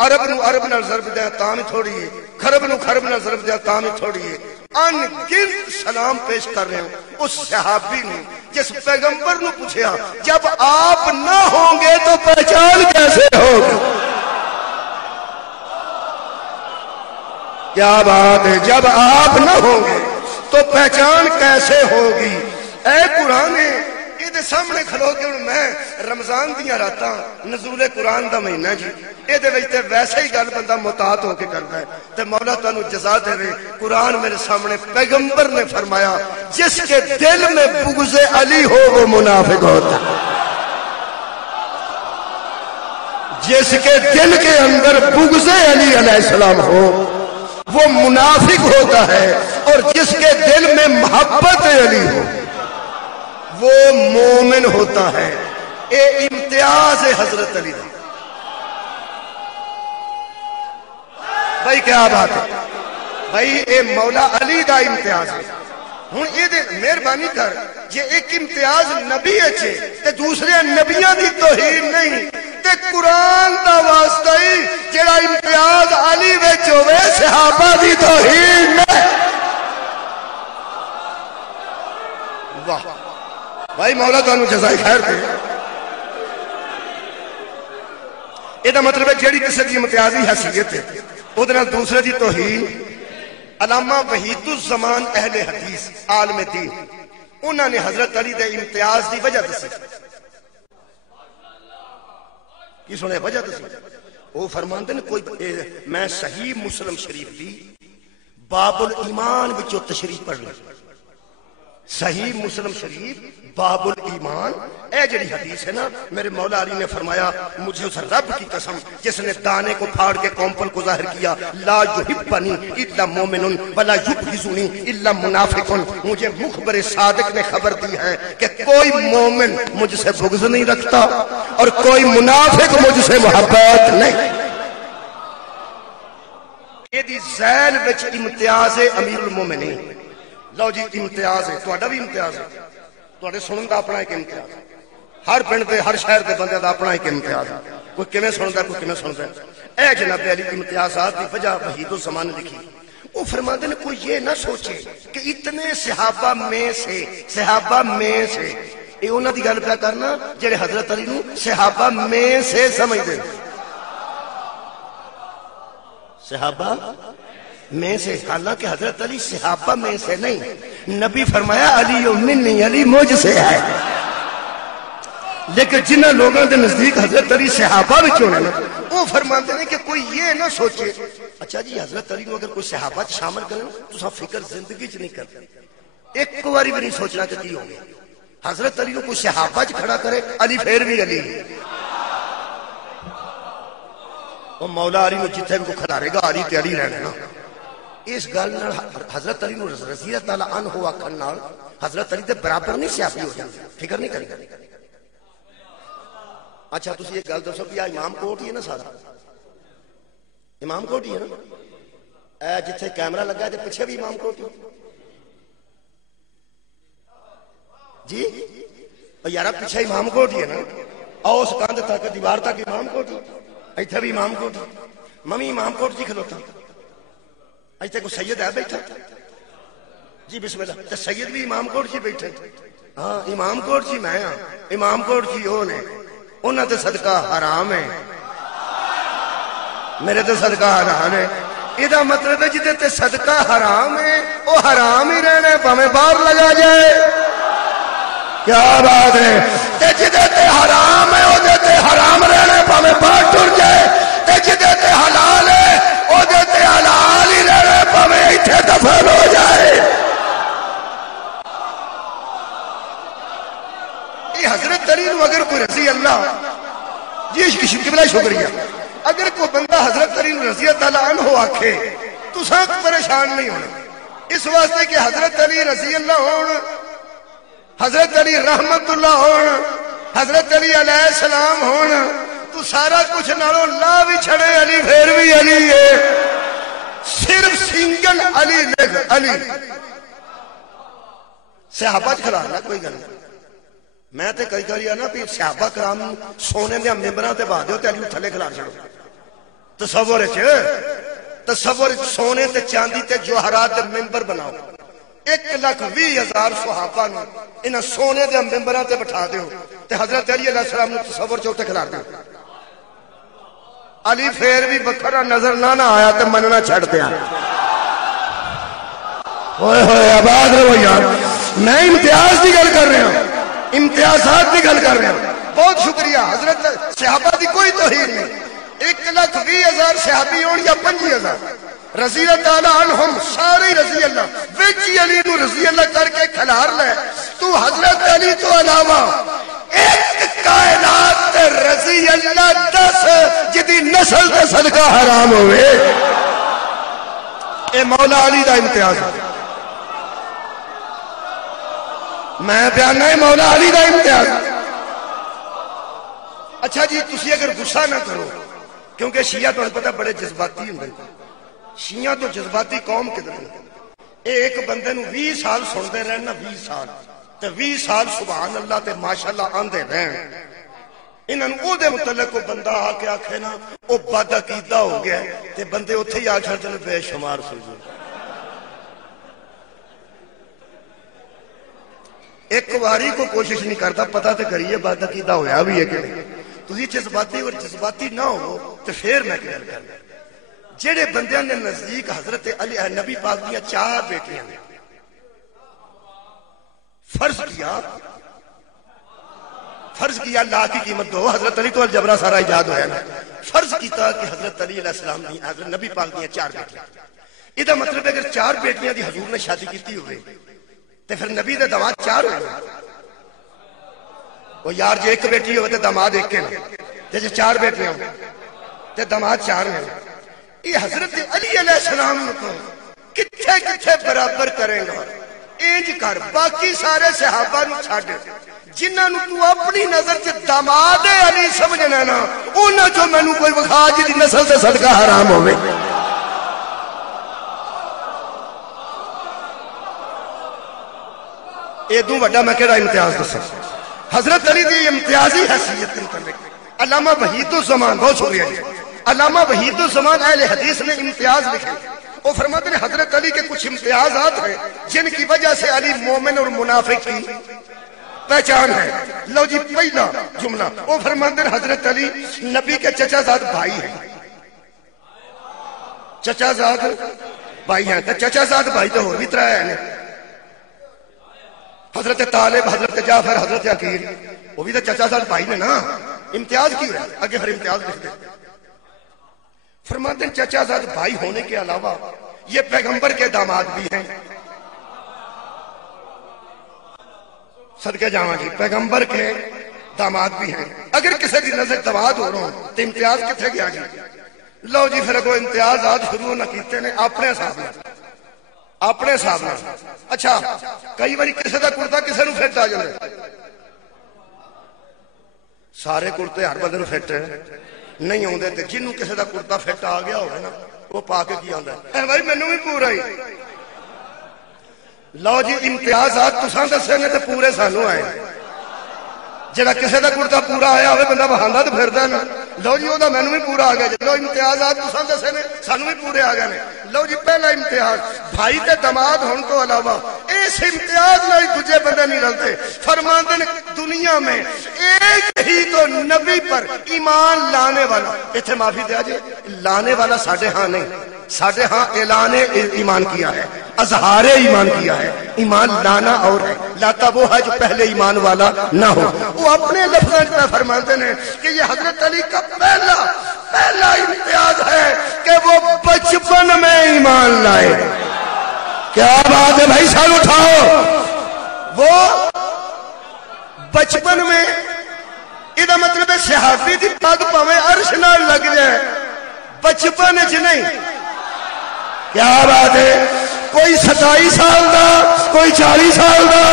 عرب نو عرب نہ ضرب دیاں تام ہی تھوڑی ہے خرب نو خرب نہ ضرب دیاں تام ہی تھوڑی ہے ان گنت سلام پیش کر رہے ہیں اس صحابی نے جس پیغمبر نو پوچھا جب آپ نہ ہوں گے تو پہچان کیسے ہوگی کیا بات ہے جب آپ نہ ہوں گے تو پہچان کیسے ہوگی اے قرآن یہ سامنے کھلو کے میں رمضان دیا راتاں نزول قرآن دا مہینہ جی یہ ویسے ہی گل بندہ محتاط ہو کے کرتا ہے تے مولا تانوں جزا دے قرآن میرے سامنے پیغمبر نے فرمایا جس کے دل میں بغض علی ہو وہ منافق ہوتا ہے جس کے دل کے اندر بغض علی علیہ السلام ہو وہ منافق ہوتا ہے اور جس کے دل میں محبت علی ہو وہ مومن ہوتا ہے یہ امتیاز ہے حضرت علی دا بھائی کیا بات ہے بھائی اے مولا علی دا امتیاز ہے ہوں یہ مہربانی کر یہ ایک امتیاز نبی اچھے تے دوسرے نبیوں دی توہین نہیں تے قرآن دا واسطہ ہی جڑا امتیاز علی وچ ہوے صحابہ دی توہین نہیں واہ بھائی مولا تانوں جزائے خیر دے یہ مطلب ہے جیڑی کسی کی امتیازی حیثیت ہے وہ دوسرے کی توہین علامہ وحید الزمان اہل حدیث عالم دین انہوں نے حضرت علی دے امتیاز دی وجہ دسی کی سنے وجہ دسی وہ فرماندے نے کوئی میں صحیح مسلم شریف دی باب الایمان وچوں تشریح پڑھ لیں صحیح مسلم شریف باب الایمان اے جڑی حدیث ہے نا میرے مولا علی نے فرمایا مجھے اس رب کی قسم جس نے دانے کو پھاڑ کے کونپل کو ظاہر کیا لا یحبنی الا مومن ولا یبغضنی الا منافق مجھے مخبر صادق نے خبر دی ہے کہ کوئی مومن مجھ سے بغض نہیں رکھتا اور کوئی منافق مجھ سے محبت نہیں یہ دی ذیل وچ امتیاز امیر المومنین لو جی امتیاز ہے تہاڈا بھی امتیاز ہے تہاڈے سنن دا اپنا ایک امتیاز ہے ہر پنڈ تے ہر شہر دے بندے دا اپنا ایک امتیاز ہے کوئی کیویں سندا کوئی کیویں سندا اے جناب علی امتیازات دی وجہ وحید الزمان نے لکھی وہ فرماتے ہیں کوئی یہ نہ سوچے کہ اتنے صحابہ میں سے یہ انہاں دی گل پہ کرنا جڑے حضرت علی نو صحابہ میں سے سمجھدے صحابہ میں سے حالانکہ حضرت علی صحابہ میں سے نہیں نبی فرمایا علی منی علی مجھ سے ہے لیکن جنہ لوگوں کے نزدیک حضرت علی صحابہ بھی ہونے نا وہ فرماتے ہیں کہ کوئی یہ نہ سوچے اچھا جی حضرت علی کو اگر کوئی صحابہ شامل کرے تو سب فکر زندگی چ نہیں کرتے ایک باری بھی نہیں سوچنا کہ کی ہو گیا حضرت علی کو کوئی صحابہ کھڑا کرے علی پھر بھی علی وہ مولا علی کو جتنے بھی کو کھڑارے گا علی تے علی رہنا نا اس گل حضرت علی رضی اللہ تعالی عنہ آکھن نال حضرت علی دے برابر نہیں صحابی ہو جاندے فکر نہیں کریں اچھا تسی یہ گل دسو کہ امام کوٹ ہی ہے نا سارا امام کوٹ ہی ہے نا اے جتھے کیمرہ لگا ہے تے پیچھے بھی امام کوٹ ہی جی او یارا پیچھے امام کوٹ ہی ہے نا او اس کاندھ تک دیوار تک امام کوٹ ہی ایتھے بھی امام کوٹ ممی امام کوٹ جی کھلوتا ایتھے کو سید ہے بیٹھا جی بسم اللہ تے سید بھی امام کوٹ جی بیٹھے ہاں امام کوٹ جی میں ہاں امام کوٹ جی وہ نے انہاں تے صدقہ حرام ہے میرے تے صدقہ حرام ہے یہ مطلب ہے جدے تے صدقہ حرام ہے وہ حرام ہی رہنا ہے پاویں باہر لگا جائے کیا بات ہے تے جدے تے حرام ہے وہ تے حرام رہنا ہے پاویں باہر ٹر جائے تے جدے تے حلال ہے وہ تے حلال ہی رہنا ہے پاویں ایتھے دفن ہو جائے حضرت علی نو اگر کوئی رضی اللہ جی قبلہ شکریہ اگر کوئی بندہ حضرت علی نو رضی اللہ عنہ آکھے تو ساتھ پریشان نہیں ہونا اس واسطے کہ حضرت علی رضی اللہ ہون حضرت علی رحمت اللہ ہون حضرت علی علیہ السلام ہون تو سارا کچھ نالوں لا بھی چھڑے علی پھر بھی علی ہے صرف سنگل علی لکھ علی صحابہ کھلانا کوئی گل نہیں میں تے کئی کری نا بھی صحابہ کرام سونے دے ممبراں تے بہا دیو تے علی تھلے کھلا چھڑو تصور سونے تے چاندی تے جوہرات دے ممبر بناؤ 1,20,000 صحابہ نو انہاں سونے دے ممبراں تے بٹھا دیو تے حضرت علی علیہ السلام نو تصور چوتے کھلا دیو علی پھر بھی بکھرا نظر نہ آیا تے مننا چھڑ دیا ہوئے ہوئے آباد رہو یار میں امتیاز دی گل کر رہا ہوں امتیازات کی گل کر رہے ہیں بہت شکریہ حضرت صحابہ دی کوئی توہین نہیں 1,20,000 صحابی ہون یا 25,000 رضی اللہ عنہم سارے رضی اللہ ویچی علی نو رضی اللہ کر کے کھلار لے تو حضرت علی تو علاوہ ایک کائنات رضی اللہ 10 جدی نسل تے صدقہ حرام ہوئے اے مولا علی دا امتیاز ہے میں بیان ہے مولا علی دا امتیاز اچھا جی تسی اگر غصہ نہ کرو کیونکہ شیعہ تو پتہ بڑے جذباتی ہوں شیعہ تو جذباتی قوم کدھر ایک بندے نو 20 سال سنتے رہنا 20 سال تے 20 سال سبحان اللہ تے ماشاءاللہ آندے رہن انہاں نو او دے متعلق کو بندہ آ کے آکھے نا او بد عقیدہ ہو گیا تے بندے اوتھے ہی آ چھڑتے نے بے شمار سوچو ایک واری کو کوشش نہیں کرتا پتہ تے کریے بد عقیدہ ہویا بھی ہے کہ نہیں تسی جذباتی اور جذباتی نہ ہو تو پھر میں گل کرنا جڑے بندیاں نے نزدیک حضرت علی نبی پاک دیا 4 بیٹیاں نے فرض کیا لا کی قیمت دو، حضرت علی تو الجبرا سارا ایجاد ہویا نا، فرض کیتا کہ حضرت علی علیہ السلام دی حضرت نبی پاک دیا 4 بیٹیاں، یہ مطلب ہے اگر 4 بیٹیاں دی حضور نے شادی کیتی ہوئے تو پھر نبی دے داماد 4 ہوئے، وہ یار جو 1 بیٹی ہوئے تو داماد 1 کے نا، جیسے 4 بیٹیاں ہوئے تو داماد 4 ہیں، یہ حضرت علی علیہ السلام کو کتھے کتھے برابر کریں گا، اینج کر باقی سارے صحابہ نو چھاڑ جنہاں نو تو اپنی نظر سے داماد علی سمجھنا نا، انہاں جو میں نو کوئی وکھا جی دی نسل سے صدقہ حرام ہوئے۔ اے دو وڈا میں کہڑا امتیاز دسا حضرت علی دی امتیازی حیثیت متعلق علامہ وحید الزمان، بہت شکریہ جی، علامہ وحید الزمان اہل حدیث نے امتیاز لکھے، وہ فرماتے ہیں حضرت علی کے کچھ امتیازات ہیں جن کی وجہ سے علی مومن اور منافق کی پہچان ہے۔ لو جی پہلا جملہ، وہ فرماتے ہیں حضرت علی نبی کے چچا زاد بھائی ہیں، چچا زاد بھائی ہیں، تو چچا زاد بھائی تو اور بھی 3 ہیں، حضرت طالب، حضرت جعفر، حضرت عقیل، وہ بھی تو چچا زاد بھائی نے نا، امتیاز کیوں ہے؟ آگے پھر امتیاز لکھتے ہیں، فرماتے ہیں چچا زاد بھائی ہونے کے علاوہ یہ پیغمبر کے داماد بھی ہیں، صدقے جاواں جی پیغمبر کے داماد بھی ہیں، اگر کسی کی نظر داماد ہو رہا ہوں تو امتیاز کتنے گیا جی؟ لو جی پھر اگو امتیازات شروع نہ کیتے نے اپنے حساب میں، اپنے حساب میں۔ اچھا کئی باری کسی کا کرتا کسی نو فٹ آ جائے، سارے کرتے ہر بندے نو فٹ نہیں آتے، تو جنوں کسی کا کرتا فٹ آ گیا ہوگا نا وہ پا کے کی آتا ہے بھائی مینوں بھی پورا ہی۔ لو جی امتیازات تساں دسے نے تو پورے سانو آئے، جڑا کسی کا کرتا پورا آیا ہوئے بندہ بہانا تو پھردا نا، لو جی وہ مینوں بھی پورا آ گیا جی، لو امتیازات تساں دسے نے سانو بھی پورے آ گئے نے۔ لو جی پہلا امتیاز بھائی تے داماد ہون تو علاوہ اس امتیاز نال دوجے بندے نہیں رلتے، فرماتے ہیں دنیا میں ایک ہی تو نبی پر ایمان لانے والا، ایتھے معافی دیا جی لانے والا ساڈے ہاں نہیں، ساڈے ہاں اعلان ایمان کیا ہے، اظہار ایمان کیا ہے، ایمان لانا اور ہے، لاتا وہ ہے جو پہلے ایمان والا نہ ہو۔ وہ اپنے لفظوں میں فرماتے ہیں کہ یہ حضرت علی کا پہلا امتیاز ہے کہ وہ بچپن میں ایمان لائے۔ کیا بات ہے بھائی، سال اٹھاؤ، وہ بچپن میں، یہ مطلب ہے صحابی دی پگ پاویں عرش نہ لگ جائے، بچپن چ نہیں۔ کیا بات ہے، کوئی 27 سال دا، کوئی 40 سال دا،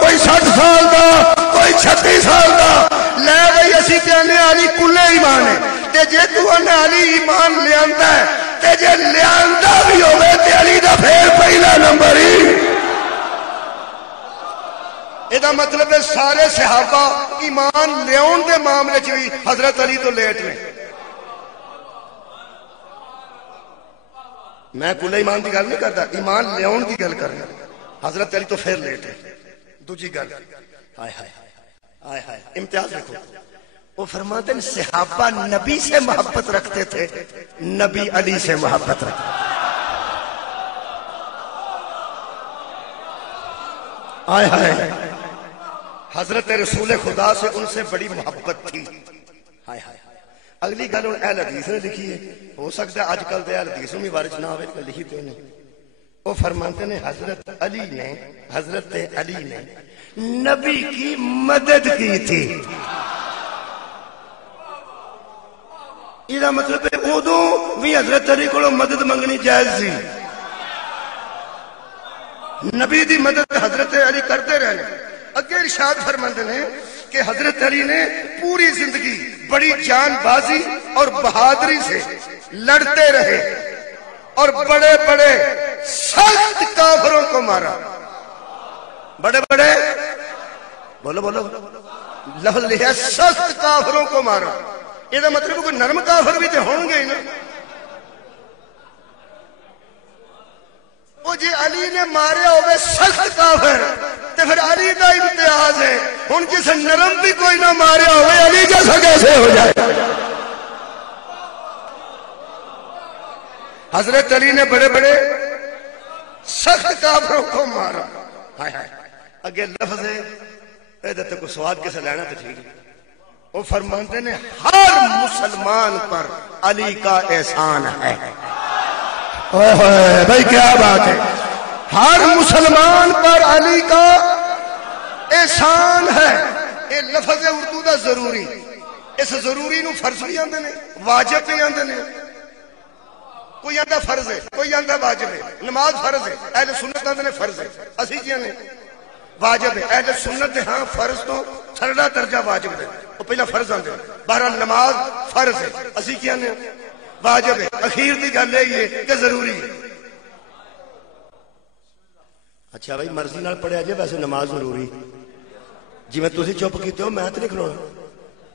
کوئی 60 سال دا، کوئی 36 سال دا، لے بھئی اسی کہنے علی کلے ایمان ہے، تے جے تو انہیں علی ایمان لے آندا ہے، تے جے لے آندا بھی ہوئے تے علی دا پھر پہلا نمبر ہی۔ یہ مطلب ہے سارے صحابہ ایمان لیاؤن دے معاملے چوئی حضرت علی تو لیٹ میں۔ میں کل ایمان کی گل نہیں کرتا، ایمان لیاؤن کی گل کرنا، حضرت علی تو پھر لیٹ ہے۔ دوجی گل، ہائے ہائے ہائے ہائے امتیاز دیکھو، وہ فرماتے ہیں صحابہ نبی سے محبت رکھتے تھے، نبی علی سے محبت رکھتے تھے۔ آئے ہائے، حضرت رسول خدا سے ان سے بڑی محبت تھی۔ ہائے ہائے، اگلی گل اہل حدیث نے لکھی ہے، ہو سکتا ہے آج کل تو اہل حدیث میں وارث نہ ہوئے، لکھی تو نہیں۔ وہ فرماتے ہیں حضرت علی نے نبی کی مدد کی تھی۔ یہ مطلب ہے ادو بھی حضرت علی کو مدد منگنی جائز سی، نبی دی مدد حضرت علی کرتے رہے۔ اگے ارشاد فرماتے ہیں کہ حضرت علی نے پوری زندگی بڑی جان بازی اور بہادری سے لڑتے رہے اور بڑے بڑے سخت کافروں کو مارا، بڑے بڑے بولو لفظ لکھا سخت کافروں کو مارا۔ یہ مطلب کوئی نرم کافر بھی تو ہوں گے نا۔ وہ جی علی نے مارے ہوئے سخت کافر تو پھر علی کا امتیاز ہے، ہن کسی نرم بھی کوئی نہ مارے ہوئے علی جیسا کیسے ہو جائے؟ حضرت علی نے بڑے بڑے سخت کافروں کو مارا. ہائے ہائے اگے لفظ ہے ادھر کو سواد کیسے لینا تو ٹھیک ہے. وہ فرماتے نے ہر مسلمان پر علی کا احسان ہے. بھائی کیا بات ہے, ہر مسلمان پر علی کا احسان ہے. یہ لفظ ہے اردو دا ضروری. اس ضروری نو فرض بھی آندے نے, واجب بھی آندے نے. کوئی آندا فرض ہے, کوئی آندا واجب ہے. نماز فرض ہے, اہل سنت آندے نے فرض ہے. اسی کیا نے واجب ہے. اہل سنت ہاں فرض تو تھرڈا درجہ واجب ہے, وہ پہلا فرض آندے. بہرحال نماز فرض ہے, اسی کیا نے واجب ہے. اخیر دی گل ہے کہ ضروری ہے. اچھا بھائی مرضی نال پڑھیا جائے, ویسے نماز ضروری. جی میں تسی چپ کیتے ہو, میں تو نہیں کھلونا.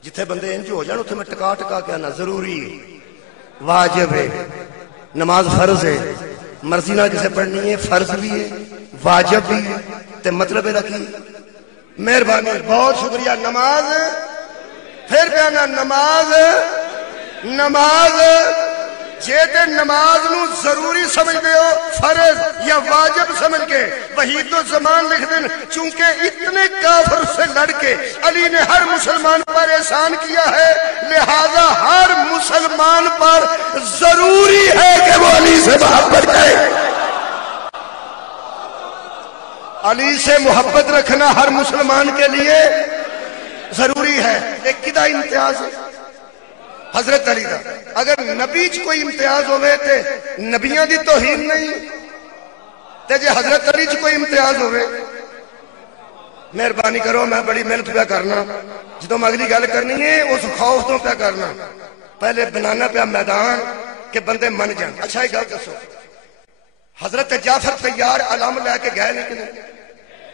جتھے بندے انج ہو جان اتنے میں ٹکا ٹکا کے آنا ضروری ہے, واجب ہے. نماز فرض ہے, مرضی نال کسے پڑھنی ہے, فرض بھی ہے واجب بھی ہے. تے مطلب ہے رکھی مہربانی, بہت شکریہ. نماز پھر بیانا نماز نماز جے تے نماز نو ضروری سمجھ دے ہو, فرض یا واجب سمجھ کے وحید الزمان لکھ دیں چونکہ اتنے کافر سے لڑ کے علی نے ہر مسلمان پر احسان کیا ہے, لہذا ہر مسلمان پر ضروری ہے کہ وہ علی سے محبت کرے. علی سے محبت رکھنا ہر مسلمان کے لیے ضروری ہے. ایک کدا امتیاز ہے حضرت علی دا. اگر نبی چ کوئی امتیاز ہوئے تے نبیاں دی توہین نہیں, تے جے حضرت علی چ کوئی امتیاز ہوئے, مہربانی کرو میں بڑی محنت پہ کرنا, جدوں میں اگلی گل کرنی ہے اس خوف تو پہ کرنا, پہلے بنانا پہ میدان کہ بندے من جان. اچھا ایک گل دسو, حضرت جعفر طیار علم لے کے گئے نہیں کہ نہیں,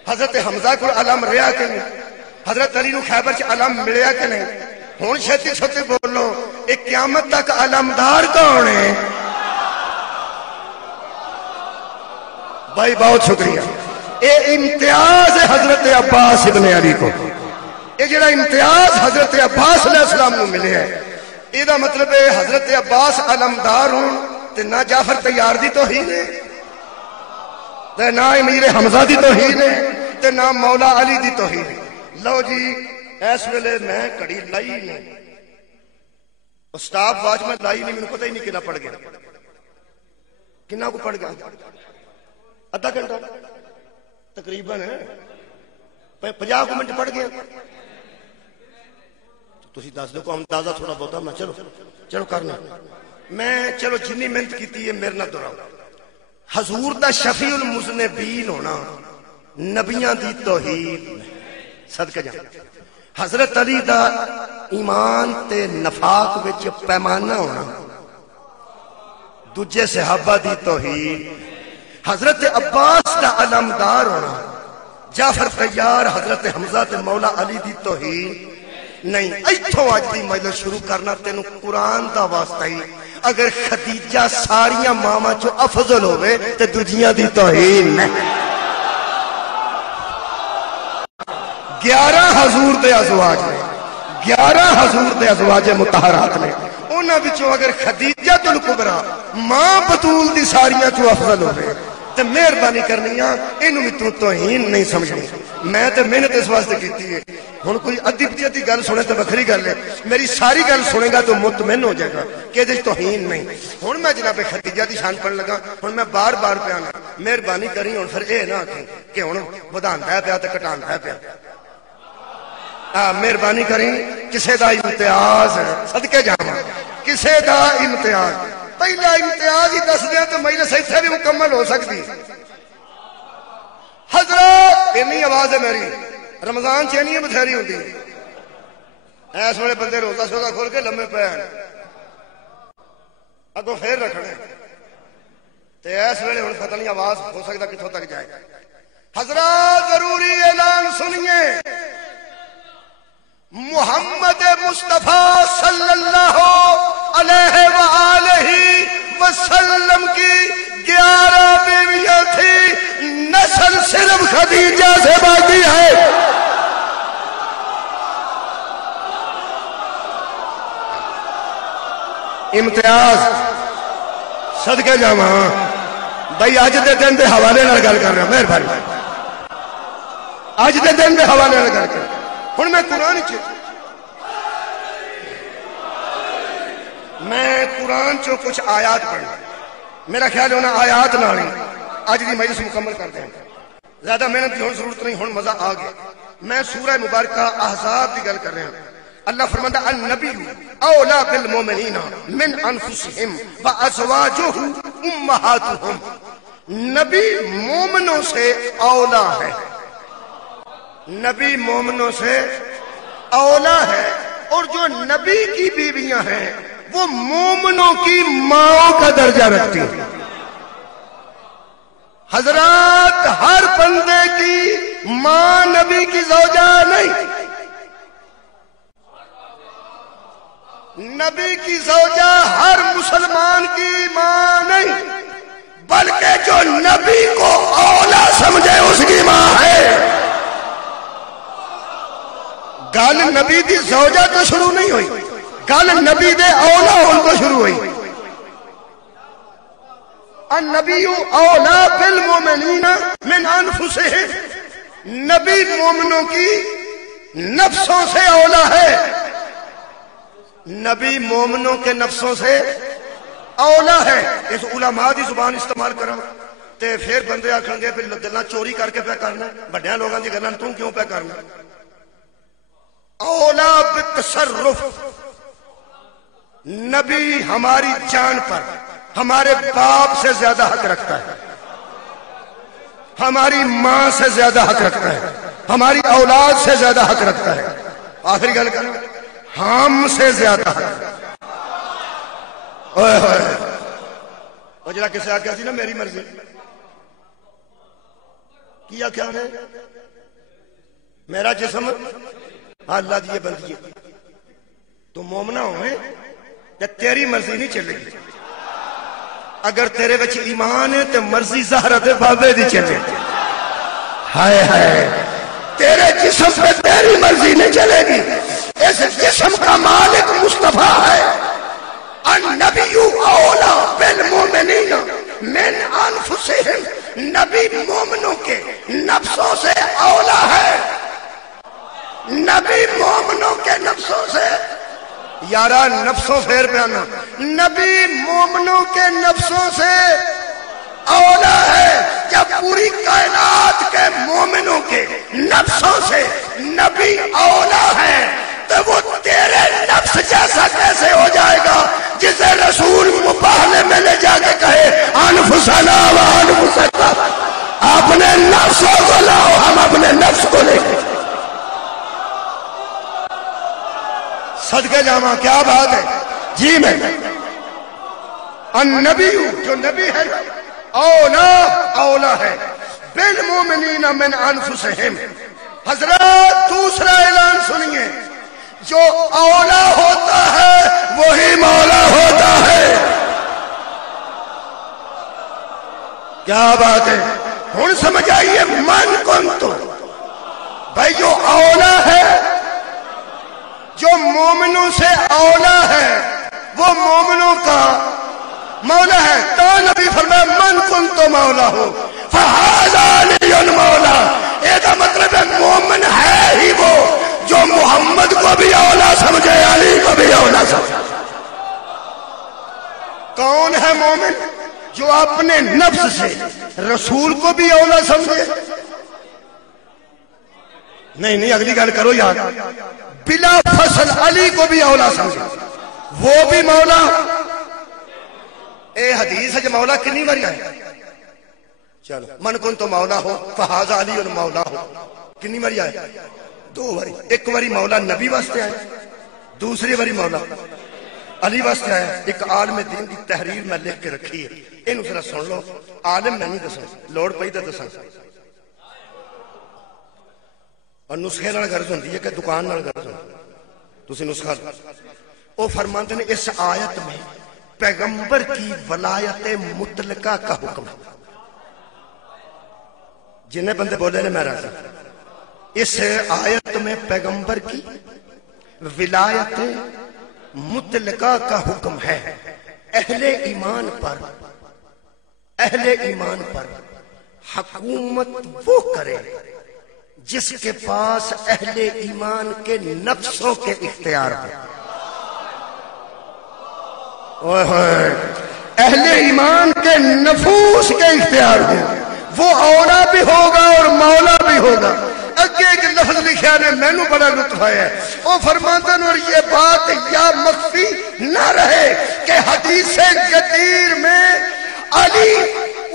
حضرت حمزہ کو علم رہا کہ نہیں, حضرت علی نو خیبر چ علم ملیا کہ نہیں. ہوں چھتی چھتی بولو, ایک قیامت تک علمدار کون ہے؟ بھائی بہت شکریہ. یہ امتیاز ہے حضرت عباس ابن علی کو. یہ جڑا امتیاز حضرت عباس علیہ السلام نو ملے ہے, یہ مطلب ہے حضرت عباس علمدار ہوں تے نہ جعفر طیار دی توہین ہے, تے نہ امیر حمزہ دی توہین ہے, تے نہ مولا علی دی توہین ہے. لو جی اس ویلے میں کڑی لائی نہیں, اسٹاپ واچ میں لائی نہیں, مجھے پتہ ہی نہیں کنا پڑ گیا. کنا کو پڑ گیا؟ آدھا گھنٹہ تقریباً 50 منٹ پڑ گیا. تسی دس دو کو اندازہ تھوڑا بہت میں چلو کرنا. میں چلو جنی محنت کیتی ہے میرے نہ دہراؤ. حضور دا شفیع المذنبین ہونا نبیاں دی توحید صدقہ جان. حضرت علی دا ایمان تے نفاق وچ پیمانہ ہونا, دوجے صحابہ دی توحید. حضرت عباس دا علمدار ہونا, جعفر طیار, حضرت حمزہ تے مولا علی دی توحید نہیں. ایتھوں اج دی مجلس شروع کرنا تینوں قرآن دا واسطہ ہی. اگر خدیجہ ساریاں ماما چو افضل ہوئے تے دوجیاں دی توحید نہیں. 11 حضور دے ازواج نے, 11 حضور دے ازواج مطہرات نے, انہاں وچوں اگر خدیجہ الکبریٰ ماں بطول دی ساریاں چو افضل ہوئے تے مہربانی کرنی اینوں بھی تو توہین نہیں سمجھنی. میں تے محنت اس واسطے کیتی ہے. ہن کوئی ادھی پچھتی گل سنے تے وکھری گل ہے, میری ساری گل سنے گا تو مطمئن ہو جائے گا کہ ادھے توہین نہیں. ہن میں جناب خدیجہ دی شان پڑھن لگا, ہن میں بار بار پہ آنا, مہربانی کری ہن پھر اے نہ آکھیں کہ ہن ودھاندا ہے پیا تے گھٹاندا ہے پیا. مہربانی کریں, کسے دا امتیاز ہے, صدقے جاواں کسے دا امتیاز. پہلا امتیاز ہی دس دیا تو مجلس ایسے بھی مکمل ہو سکتی. حضرت اتنی آواز ہے میری, رمضان چینی بتھیری ہوتی ایس ویلے بندے روزہ سوزہ کھول کے لمے پے اگوں پھر رکھنے تے اس ویلے ہن پتہ نہیں آواز ہو سکتا کتھوں تک جائے. حضرات ضروری اعلان سنیے, محمد مصطفیٰ صلی اللہ علیہ وآلہ وسلم کی 11 بیویاں تھی, نسل صرف خدیجہ سے باقی ہے. امتیاز صدقے جاواں بھائی اج دے دن دے حوالے نال گل کر رہا مہربانی اج دے دن دے حوالے نال گل کر ہن میں قرآن چوں کچھ آیات پڑھنا میرا خیال ہے انہاں آیات نال ہی اج دی مجلس مکمل کر دیں زیادہ محنت کی ہن ضرورت نہیں ہن مزہ آ گیا میں سورہ مبارکہ احزاب دی گل کر رہا ہوں اللہ فرماتا النبی اولا بالمومنین من انفسہم وازواجہ امہاتہم نبی مومنوں سے اولا ہے نبی مومنوں سے اولا ہے اور جو نبی کی بیویاں ہیں وہ مومنوں کی ماں کا درجہ رکھتی ہیں حضرات ہر بندے کی ماں نبی کی زوجہ نہیں نبی کی زوجہ ہر مسلمان کی ماں نہیں بلکہ جو نبی کو اولا سمجھے اس کی ماں ہے گل نبی دی زوجہ تو شروع نہیں ہوئی گل نبی دے اولا ہون تو شروع ہوئی النبی اولا بالمومنین من انفسہم نبی مومنوں کی نفسوں سے اولا ہے نبی مومنوں کے نفسوں سے اولا ہے اس علماء دی زبان استعمال کرا تے پھر بندے آکھن گے پھر گلاں چوری کر کے پہ کرنا بڑیاں لوگاں دی گلاں تو کیوں پہ کرنا اولا بالتصرف نبی ہماری جان پر ہمارے باپ سے زیادہ حق رکھتا ہے ہماری ماں سے زیادہ حق رکھتا ہے ہماری اولاد سے زیادہ حق رکھتا ہے آخری گل کریں ہم سے زیادہ حق اوئے ہوئے وہ جڑا کسے آکھیا سی نا میری مرضی کی آکھیا نے میرا جسم اللہ دی بندی ہے تو مومنہ ہوئے یا تیری مرضی نہیں چلے گی اگر تیرے وچ ایمان ہے تو مرضی زہرہ دے بابے دی چلے ہائے ہائے تیرے جسم پہ تیری مرضی نہیں چلے گی اس جسم کا مالک مصطفیٰ ہے النبی اولا بالمومنین من انفسہم نبی مومنوں کے نفسوں سے اولا ہے نبی مومنوں کے نفسوں سے یارا نفسوں پھیر پیانا نبی مومنوں کے نفسوں سے اولا ہے جب پوری کائنات کے مومنوں کے نفسوں سے نبی اولا ہے تو وہ تیرے نفس جیسا کیسے ہو جائے گا جسے رسول مباہلے میں لے جا کے کہے انفسنا و انفسنا اپنے نفسوں کو لاؤ ہم اپنے نفس کو لے گئے صدقے جاواں کیا بات ہے جی میں النبی جو نبی ہے اولا ہے بالمومنین من انفسہم حضرات دوسرا اعلان سنیے جو اولا ہوتا ہے وہی مولا ہوتا ہے کیا بات ہے ہن سمجھ آئیے من کنتو بھائی جو اولا ہے جو مومنوں سے اولا ہے وہ مومنوں کا مولا ہے تو نبی فرمایا من کنتو مولا ہو فہذا علی مولا یہ کا مطلب ہے مومن ہے ہی وہ جو محمد کو بھی اولا سمجھے علی کو بھی اولا سمجھے کون ہے مومن جو اپنے نفس سے رسول کو بھی اولا سمجھے نہیں اگلی گل کرو یار بلا فصل علی کو بھی اولا سمجھے وہ بھی مولا اے حدیث ہے جو مولا کنی باری آئے چلو من کن تو مولا ہو فہذا علی اور مولا ہو کنی باری آئے دو باری ایک باری مولا نبی واسطے آئے دوسری باری مولا علی واسطے آئے ایک عالم دین کی تحریر میں لکھ کے رکھی ہے انہوں ذرا سن لو عالم میں نہیں دساں لوڑ پئی تے دساں اور نسخے نال غرض ہوندی ہے کہ دکان نال غرض ہوندی تسی نسخہ او فرماتے ہیں اس آیت میں پیغمبر کی ولایت مطلقہ کا حکم ہے جنہیں بندے بولے نے میں راضی اس آیت میں پیغمبر کی ولایت مطلقہ کا حکم ہے اہل ایمان پر اہل ایمان پر حکومت وہ کرے جس کے پاس اہل ایمان کے نفسوں کے اختیار ہو. اہل ایمان کے نفوس کے اختیار ہو، وہ اولا بھی ہوگا اور مولا بھی ہوگا. اگے ایک لفظ لکھا نے مینو بڑا لطف آیا ہے، وہ فرماتے ہیں اور یہ بات یا مخفی نہ رہے کہ حدیث کثیر میں علی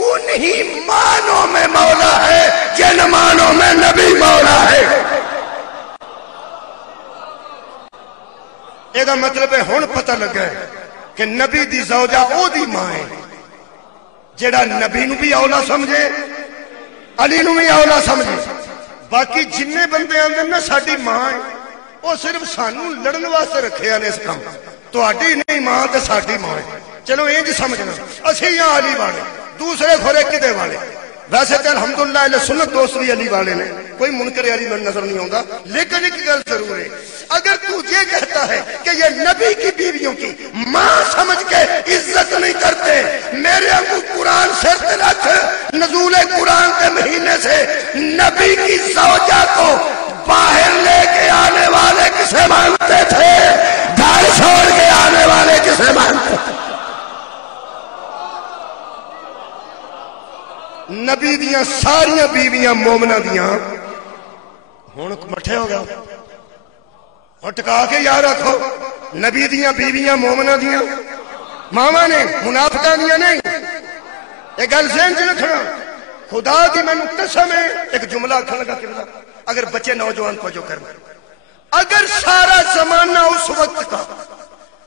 انہی معنوں میں مولا ہے جن معنوں میں نبی مولا ہے. یہ مطلب ہے ہن پتہ لگا ہے کہ نبی دی زوجہ او دی ماں ہے جیڑا نبی نو بھی اولا سمجھے علی نو بھی اولا سمجھے. باقی جننے بندے آندے نا ساڈی ماں ہے وہ صرف سانو لڑن واسطے رکھے نے اس کام. تہاڈی نہیں ماں تے ساڈی ماں ہے. چلو انج سمجھنا اسی یہاں علی والے دوسرے کھورے کدے والے. ویسے تو الحمدللہ اہل سنت دوست بھی علی والے نے، کوئی منکر علی میں نظر نہیں آتا. لیکن ایک گل ضرور ہے، اگر تو یہ کہتا ہے کہ یہ نبی کی بیویوں کی ماں سمجھ کے عزت نہیں کرتے، میرے انگو قرآن سر پہ رکھ، نزول قرآن کے مہینے سے نبی کی زوجہ کو باہر لے کے آنے والے کسے مانتے تھے؟ گھر چھوڑ کے آنے والے کسے مانتے تھے؟ نبی دیاں ساریاں بیویاں مومنہ دیاں ہون مٹھے ہو گیا اور ٹکا کے یاد رکھو، نبی دیاں بیویاں مومنہ دیاں ماما نے، منافقہ دیاں نہیں. ایک گل ذہن سے رکھنا، خدا دی میں قسم ہے ایک جملہ آکھن لگا کہ اگر بچے نوجوان کو جو کرنا، اگر سارا زمانہ اس وقت کا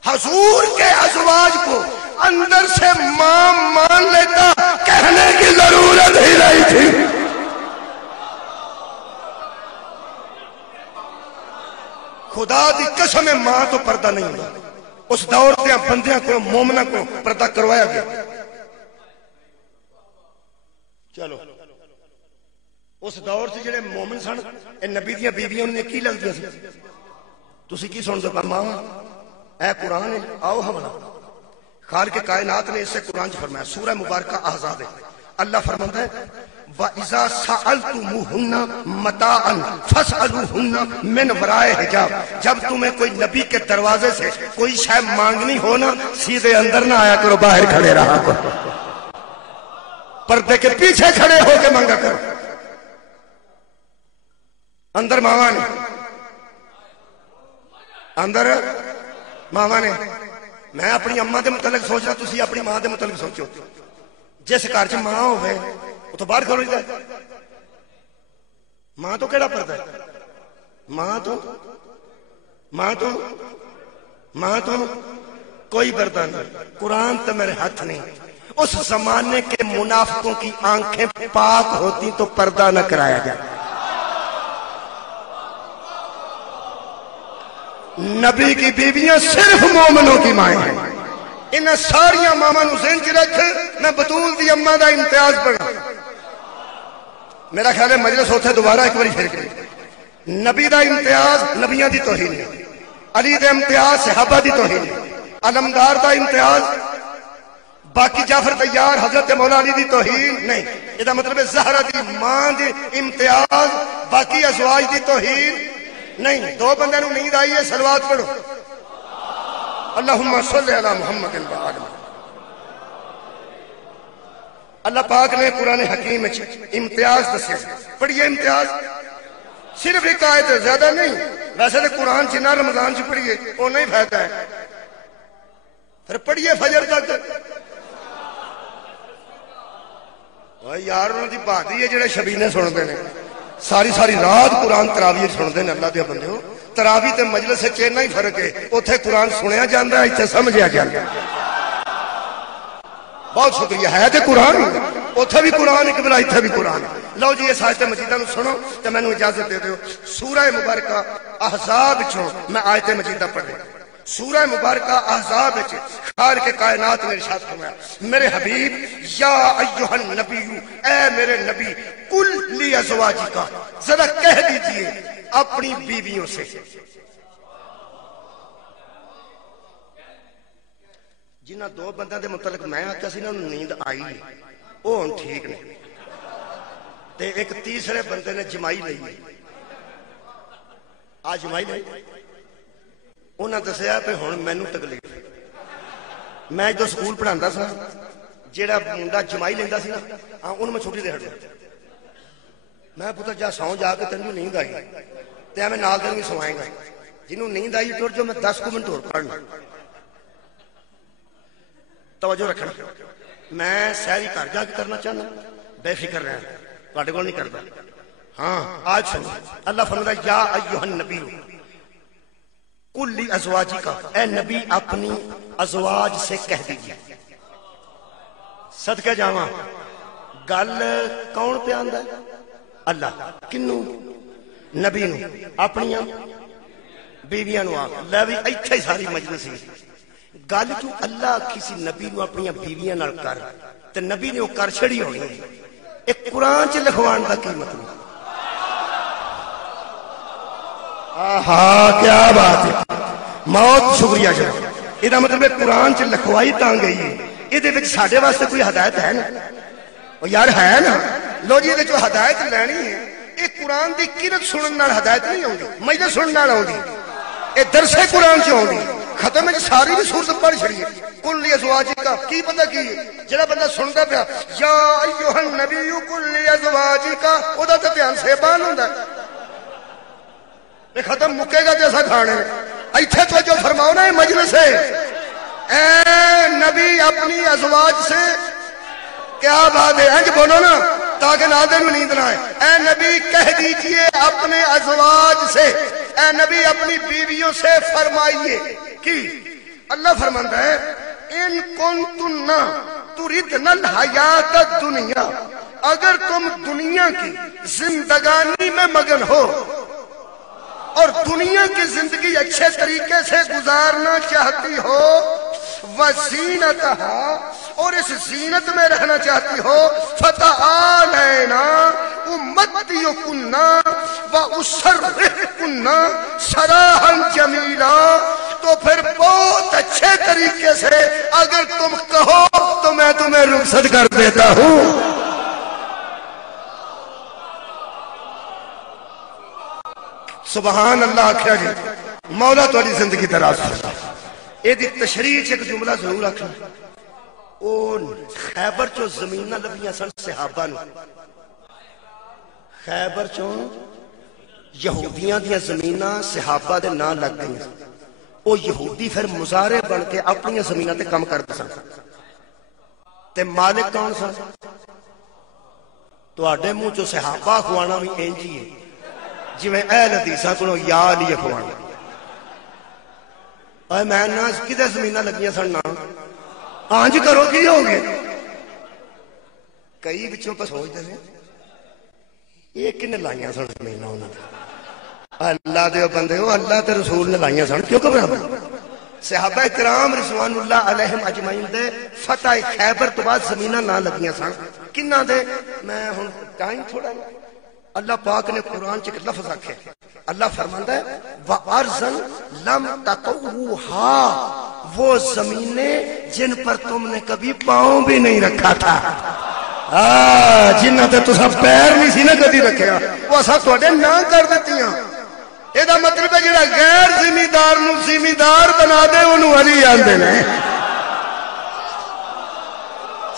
حضور کے ازواج کو اندر سے ماں مان لیتا، کہنے کی ضرورت ہی نہیں تھی. خدا دی قسم ماں تو پردہ نہیں ہوتا. اس دور دیا بندیاں کو مومنہ کو پردہ کروایا گیا. چلو اس دور سے جڑے مومن سن اے نبی دیاں بیویاں نے کی لگدیاں سی؟ تسی کی سن سکا ماں اے قرآن ہے آؤ حملہ. خالق کائنات نے اس سے قرآن سے فرمایا، سورہ مبارکہ احزاب ہے، اللہ فرماتا ہے وَإِذَا سَأَلْتُمُوهُنَّ مَتَاعًا فَاسْأَلُوهُنَّ مِنْ وَرَائِ حِجَابٍ. جب تمہیں کوئی نبی کے دروازے سے کوئی شے مانگنی ہو نا، سیدھے اندر نہ آیا کرو، باہر کھڑے رہا کرو، پردے کے پیچھے کھڑے ہو کے مانگا کرو. اندر ماما نے، اندر ماما نے. میں اپنی اماں دے متعلق سوچ رہا، تسی اپنی ماں دے متعلق سوچو. جس گھر چ ماں ہوئے وہ تو باہر کھڑو جائے. ماں تو کیڑا پردہ ہے؟ ماں تو کوئی پردہ نہیں. قرآن تو میرے ہاتھ نہیں. اس زمانے کے منافقوں کی آنکھیں پاک ہوتی تو پردہ نہ کرایا جائے. نبی کی بیویاں صرف مومنوں کی مائیں ہیں. انہیں ساریاں ماما نو ذہن چ رکھ. میں بطول دی اماں دا امتیاز پڑھا. میرا خیال ہے مجلس ہوتے دوبارہ ایک باری پھر کے نبی دا امتیاز نبیاں دی توہین ہے، علی دا امتیاز صحابہ دی توہین ہے، علمدار دا امتیاز باقی جعفر طیار حضرت مولا علی دی توہین نہیں. یہ مطلب ہے زہرا دی ماں دی امتیاز باقی ازواج دی توہین نہیں. دو بندے نو نیند آئی ہے، صلوات پڑھو. اللہم صلی علی محمد وآلہ. اللہ پاک نے قرآن حکیم میں امتیاز دسے. پڑھیے امتیاز صرف ایک آیت ہے، زیادہ نہیں. ویسے تو قرآن جنہ رمضان سے پڑھیے وہ نہیں فائدہ ہے. پھر پڑھیے فجر تک. یار انہوں دی بہادری ہے جڑے شبینے سنتے ہیں، ساری ساری رات قرآن تراویح سنتے ہیں. اللہ دے بندے ہو، تراویح تے مجلس سے چین ہی فرق ہے. اوتھے قرآن سنیا جاندا ہے، ایتھے سمجھیا جاندا ہے. بہت شکریہ. ہے تے قرآن، اوتھے بھی قرآن ایک بلا ایتھے بھی قرآن. لو جی اس آیت مجیدہ نو سنو تے مینوں اجازت دے دیو. سورہ مبارکہ احزاب چوں میں آیت مجیدہ پڑھ رہا. سورہ مبارکہ احزاب وچ خالق کائنات نے ارشاد فرمایا، میرے حبیب یا ایھا النبی، اے میرے نبی، قل لی ازواجکا، ذرا کہہ دیجئے اپنی بیویوں سے. جنہ دو بندوں دے متعلق میں آکھیا سی نا نیند آئی وہ ہوں ٹھیک نے تے ایک تیسرے بندے نے جمائی لئی آ جمائی لئی انہاں دسیا کہ ہن مینوں تکلیف میں جو سکول پڑھاندا سا جیڑا منڈا جمائی لیندا سی نا انہوں میں چھٹی دے ہٹ دیا میں پتر جا سو جا کے تینوں نیند آئی تے میں نال دن بھی سوائیں گا جنہوں نیند آئی ٹر جو میں 10 منٹ اور پڑھنا توجہ رکھنا میں سیری گھر جا کے کرنا چاہنا بے فکر رہنا تواڈے کول نہیں کردا ہاں آج سنو اللہ فرماتا ہے یا ایھا النبی کل ازواجی کا اے نبی اپنی ازواج سے کہہ دیجیے صدقے جاواں گل کون پہ آندا ہے اللہ کنوں نبی نو اپنی بیویاں نو آ لے بھی ایتھے ساری مجلس گل تو اللہ کسی نبی نو اپنی بیویاں نال کر تے نبی نے وہ کر چھڑی ہونی ایک قرآن چ لکھوان دا کی مطلب آہا کیا بات ہے موت شکریہ جناب یہ مطلب ہے قرآن چ لکھوائی تاں گئی ہے یہ ساڈے واسطے کوئی ہدایت ہے نا یار ہے نا لو جی یہ ہدایت لینی ہے یہ قرآن کی قرت سنن نال ہدایت نہیں آتی مجلس سنن نال آتی یہ درس قرآن چ آتی ختم ہے ساری بھی سورت پڑھ چھڑی ہے کل ازواجکا کی پتہ کی جڑا بندہ سندا پیا یا ایھا النبی کل ازواجکا او دا تے دھیان سیبان ہوندا یہ ختم مکے گا جیسا کھانے ایتھے تو جو فرماؤ نا مجلس ہے اے نبی اپنی ازواج سے کیا بات ہے انج بولو نا تاکہ نادر میں نیند نہ آئے اے نبی کہہ دیجئے اپنے ازواج سے اے نبی اپنی بیویوں سے فرمائیے کہ اللہ فرماندا ہے ان کنتن تردن الحیات الدنیا اگر تم دنیا کی زندگانی میں مگن ہو اور دنیا کی زندگی اچھے طریقے سے گزارنا چاہتی ہو وزینتها اور اس زینت میں رہنا چاہتی ہو فتعالینا امتیکنا واسرحکنا سراحا جمیلا تو پھر بہت اچھے طریقے سے اگر تم کہو تو میں تمہیں رخصت کر دیتا ہوں سبحان اللہ آکھیا جی مولا تہاڈی زندگی دراز فرمائے یہ تشریح ایک جملہ ضرور آخر او خیبر چو زمین لبیاں سن صحابہ نو خیبر چو یہودیاں دیاں زمیناں صحابہ دے نام لگ گئی او یہودی پھر مزارے بن کے اپنی زمیناں تے کم کرتے سن تے مالک کون سن تواڈے منہ چو صحابہ کھوانا بھی انج ہی ہے جی میں اہل حدیثاں کولوں یا علی کھوانا اے میں نا کدے زمیناں لگیاں سن نا آنج کرو کی ہو گئے کئی بچوں پہ سوچ دے یہ کنے لائیاں سن زمیناں انہاں نے اللہ دے بندے ہو اللہ تے رسول نے لائیاں سن کیوں گھبراؤ صحابہ کرام رضوان اللہ علیہم اجمعین دے فتح خیبر تو بعد زمیناں نہ لگیاں سن کناں دے میں ہن ٹائم تھوڑا اللہ پاک نے قرآن چ ایک لفظ آکھے اللہ فرماندا ہے وَأَرْضًا لَمْ تَطَوُّهَا وہ زمینیں جن پر تم نے کبھی پاؤں بھی نہیں رکھا تھا جنہاں تے تساں پیر نہیں سی نہ کدی رکھیا وہ اساں تواڈے نہ کر دتیاں اے دا مطلب ہے جڑا غیر ذمہ دار نو ذمہ دار بنا دے اونوں علی آندے نے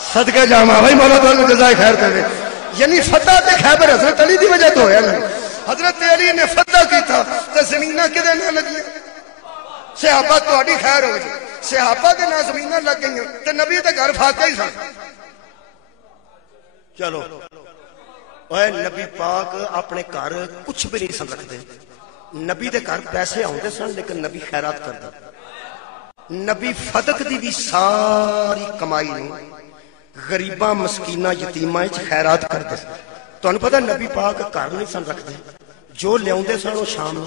صدقہ جاواں بھائی مولا تعالی جزائے خیر دے یعنی فتح تے خیبر حضرت علی دی وجہ تو ہویا نا حضرت علی نے فتح کیتا تے زمیناں کدے نہ لگی صحابہ تہاڈی خیر ہو گئی صحابہ دے نہ زمیناں لگ گئیاں تے نبی دے گھر فاقہ ہی سن چلو اے نبی پاک اپنے گھر کچھ بھی نہیں سن رکھتے نبی دے گھر پیسے آندے سن لیکن نبی خیرات کردا نبی فدق دی بھی ساری کمائی نو غریباں مسکیناں یتیماں وچ خیرات کردے سن تانوں پتہ نبی پاک گھر نہیں سن رکھدے جو لیاوندے سن او شام نو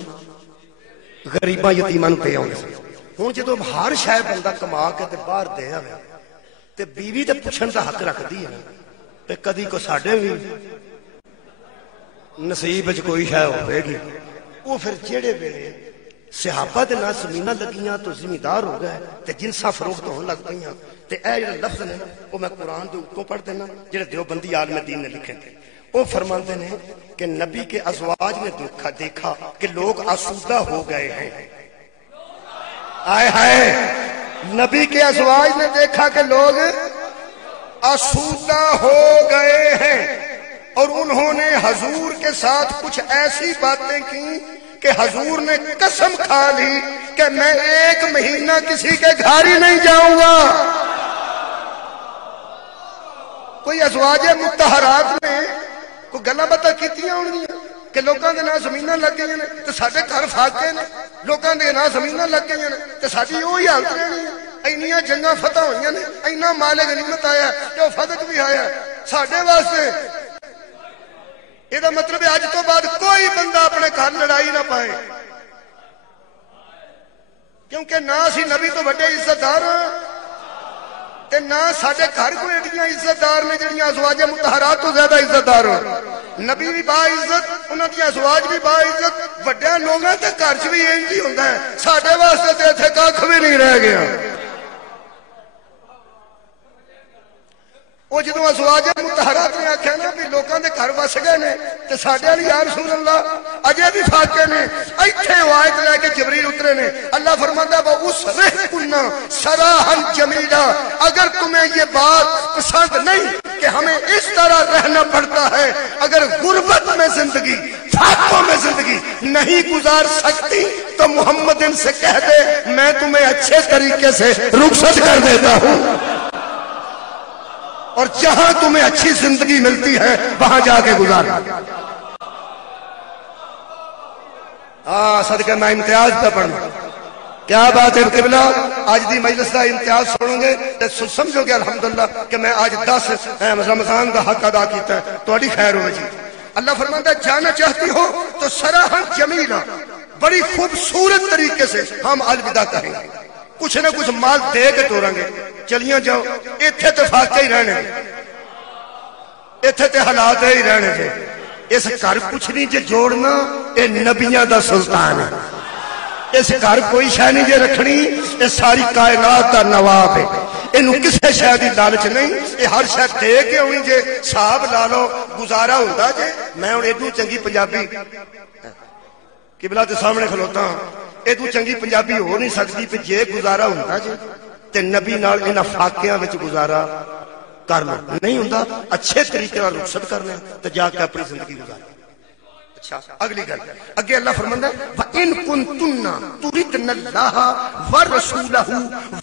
غریباں یتیماں نو تے آوندے سن ہن جدوں ہر شے بندہ کما کے تے باہر دے آوے تے بیوی تے پوچھن دا حق رکھدی ہے تے کدی کو ساڈے وی نصیب وچ کوئی شے ہوے گی وہ پھر جیڑے ویلے صحابہ دے نال زمیناں لگیاں تو زمیندار ہو گئے تے جنساں فروخت ہون لگ پئیاں تے اے جڑے لفظ نے وہ میں قرآن دے اوپر پڑھ دینا جڑے دیوبندی عالم دین نے لکھے تھے. وہ فرماتے ہیں کہ نبی کے ازواج نے دیکھا کہ لوگ آسودہ ہو گئے ہیں. آئے ہائے نبی کے ازواج نے دیکھا کہ لوگ آسودہ ہو گئے ہیں اور انہوں نے حضور کے ساتھ کچھ ایسی باتیں کی کہ حضور نے قسم کھا لی کہ میں 1 مہینہ کسی کے گھر ہی نہیں جاؤں گا. کوئی ازواج مطہرات نے کوئی گلاں باتاں کیتیاں ہونگیاں کہ لوکاں دے نال زمیناں لگ گئیاں نے تے ساڈے گھر فاقے نے, لوکاں دے نال زمیناں لگ گئیاں نے تے ساڈی وہی حالت رہنی ہے. اینیاں جنگاں فتح ہوئیاں نے, اینا مال غنیمت آیا کہ وہ فتح بھی آیا ساڈے واسطے. یہ مطلب ہے اج تو بعد کوئی بندہ اپنے گھر لڑائی نہ پائے, کیونکہ نہ اسی نبی تو بڑے عزت دار تے نہ ساڈے گھر کوئی ایڈیاں عزت دار نے جڑیاں ازواج مطہرات تو زیادہ عزت دار ہو. نبی بھی با عزت, انہاں دی ازواج بھی با عزت, وڈیاں لوگاں تے گھر چ بھی انج ہی ہوندا ہے. ساڈے واسطے تے ایتھے کھ بھی نہیں رہ گیا. وہ جدوں ازواج مطہرات نے آکھیا نا بھی لوکاں دے گھر وس گئے نے تے ساڈے علی یا رسول اللہ اجے بھی فاقے نے, ایتھے آیت لے کے جبریل اترے نے. اللہ فرماتا ہے وہ اسرحکن سراحا جمیلا, اگر تمہیں یہ بات پسند نہیں کہ ہمیں اس طرح رہنا پڑتا ہے, اگر غربت میں زندگی فاقوں میں زندگی نہیں گزار سکتی تو محمد ان سے کہہ دے میں تمہیں اچھے طریقے سے رخصت کر دیتا ہوں اور جہاں تمہیں اچھی زندگی ملتی ہے وہاں جا کے گزار. صدقہ میں امتیاز پہ پڑھنا. کیا بات ہے قبلہ, آج دی مجلس کا امتیاز سنو گے تو سمجھو گے الحمدللہ کہ میں آج 10 رمضان کا حق ادا کیتا ہے, تھوڑی خیر ہو جی. اللہ فرماتا ہے جانا چاہتی ہو تو سراحا جمیلا, بڑی خوبصورت طریقے سے ہم الوداع کہیں گے, کچھ نہ کچھ مال دے کے توڑیں گے, چلیاں جاؤ. ایتھے تے فاقے ہی رہنے, ایتھے تے حالات ہی رہنے تھے. اس گھر کچھ نہیں جے جوڑنا, اے نبیاں دا سلطان ہے. اس گھر کوئی شے نہیں جے رکھنی, اے ساری کائنات دا نواب ہے. اینو کسے شے دی لالچ نہیں, اے ہر شے دے کے ہونی جے صاحب لا لو گزارا ہوندا جے. میں ہن ایڈو چنگی پنجابی قبلہ تے سامنے کھلوتا ہاں, ایڈو چنگی پنجابی ہو نہیں سکتی پہ جے گزارا ہوندا جے تے نبی نال انہاں فاقیاں وچ گزارا کرنا نہیں ہوندا. اچھے طریقے نال رخصت کرنا تے جا کے اپنی زندگی گزارنا. اچھا اگلی گل اگے اللہ فرماندا ہے وَإِن كُنتُنَّ تُرِدْنَ اللَّهَ وَرَسُولَهُ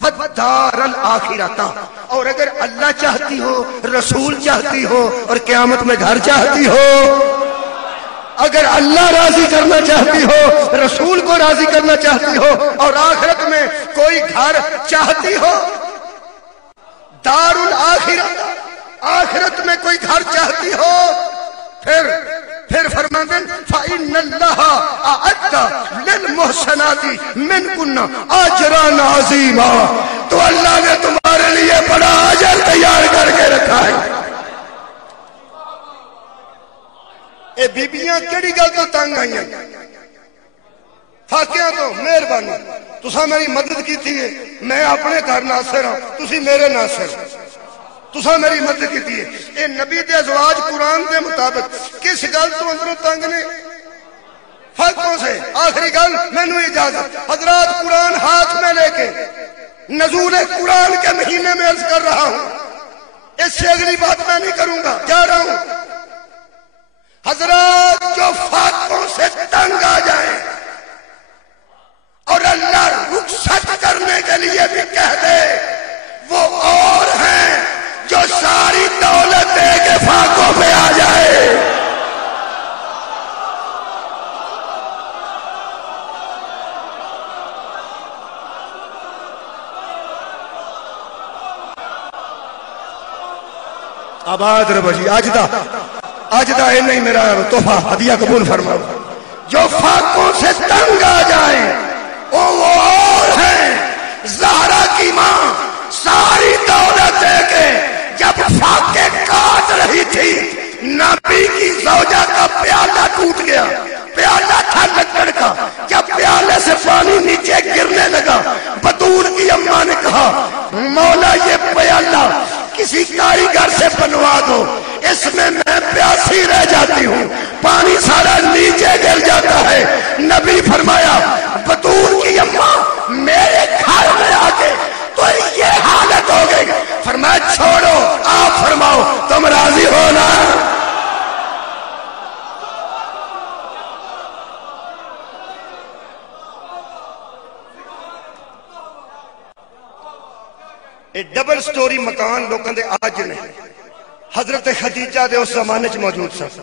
وَالدَّارَ الْآخِرَةَ, اور اگر اللہ چاہتی ہو, رسول چاہتی ہو اور قیامت میں گھر چاہتی ہو, اگر اللہ راضی کرنا چاہتی ہو, رسول کو راضی کرنا چاہتی ہو اور آخرت میں کوئی گھر چاہتی ہو, دار الآخرہ آخرت میں کوئی گھر چاہتی ہو, پھر فرماتے ہیں فَإِنَّ اللَّهَ أَعَدَّ لِلْمُحْسَنَاتِ مِنْكُنَّ أَجْرًا عَظِيمًا, تو اللہ نے تمہارے لیے بڑا اجر تیار کر کے رکھا ہے. اے بیبیاں کیڑی گل تو تنگ آئیاں, فاقیاں تو مہربانی تساں میری مدد کی تھی ہے, میں اپنے گھر ناصر ہوں, تسی میرے ناصر, تساں میری مدد کی تھی ہے. اے نبی دے ازواج قرآن دے مطابق کس گل تو اندروں تنگ نے, فاقوں سے. آخری گل مینوں اجازت, حضرات قرآن ہاتھ میں لے کے نزول قرآن کے مہینے میں عرض کر رہا ہوں, اس سے اگلی بات میں نہیں کروں گا, جا رہا ہوں. حضرات جو فاقوں سے تنگ آ جائیں اور اللہ رخصت کرنے کے لیے بھی کہہ دے, وہ اور ہیں جو ساری دولت دے کے فاقوں پہ آ جائے. آباد رب جی آج دا اے نہیں میرا تحفہ ہدیہ قبول فرماؤ. جو فاقوں سے تنگ آ جائیں وہ اور ہیں, زہرا کی ماں ساری دولت دے کے جب فاقے کاٹ رہی تھی, نبی کی زوجہ کا پیالہ ٹوٹ گیا, پیالہ تھا لکڑ کا, جب پیالے سے پانی نبی فرمایا بطول کی اماں میرے گھر میں آ کے تو یہ حالت ہو گئی، فرمایا چھوڑو آپ فرماؤ تم راضی ہو نا؟ ڈبل سٹوری مکان لوکاں دے آج نے حضرت خدیجہ دے اس زمانے چ موجود سن.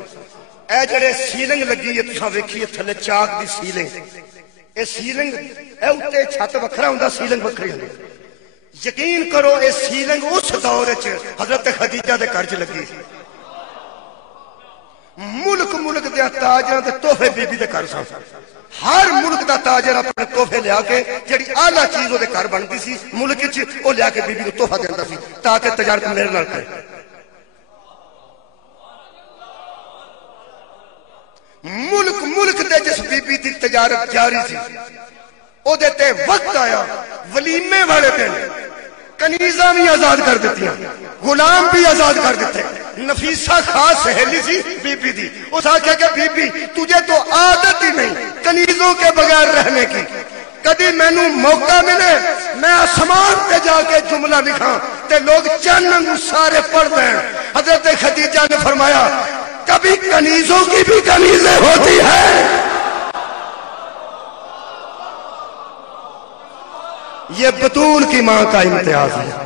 اے جڑے سیلنگ لگی ہے تساں ویکھیے تھلے چاک the selling, a selling a اوتے چھت وکھرا ہوندا سیلنگ وکھری ہوندی. یقین کرو اے سیلنگ اس دور وچ حضرت خدیجہ دے گھر چ لگی سی. ملک ملک دے تاجراں دے تحفے بی بی دے گھر سن. ہر ملک دا تاجر اپنے تحفے لیا کے جڑی اعلیٰ چیز وہ گھر بنتی سی ملک چ وہ لیا کے بی بی کو تحفہ دیتا سی تاکہ تجارت میرے نال کرے. ملک ملک دے جس بی بی دی تجارت جاری سی او دے تے وقت آیا ولیمے والے دن کنیزاں بھی آزاد کر دیتی، غلام بھی آزاد کر دیتے. نفیسہ خاص سہیلی سی بی بی دی، اس آکھا کہ بی بی تجھے تو عادت ہی نہیں کنیزوں کے بغیر رہنے کی، کدی مینوں موقع ملے میں آسمان پہ جا کے جملہ لکھاں تے لوگ چند سارے پڑھ دیں. حضرت خدیجہ نے فرمایا کبھی کنیزوں کی بھی کنیزیں ہوتی ہیں. یہ بطول کی ماں کا امتیاز ہے.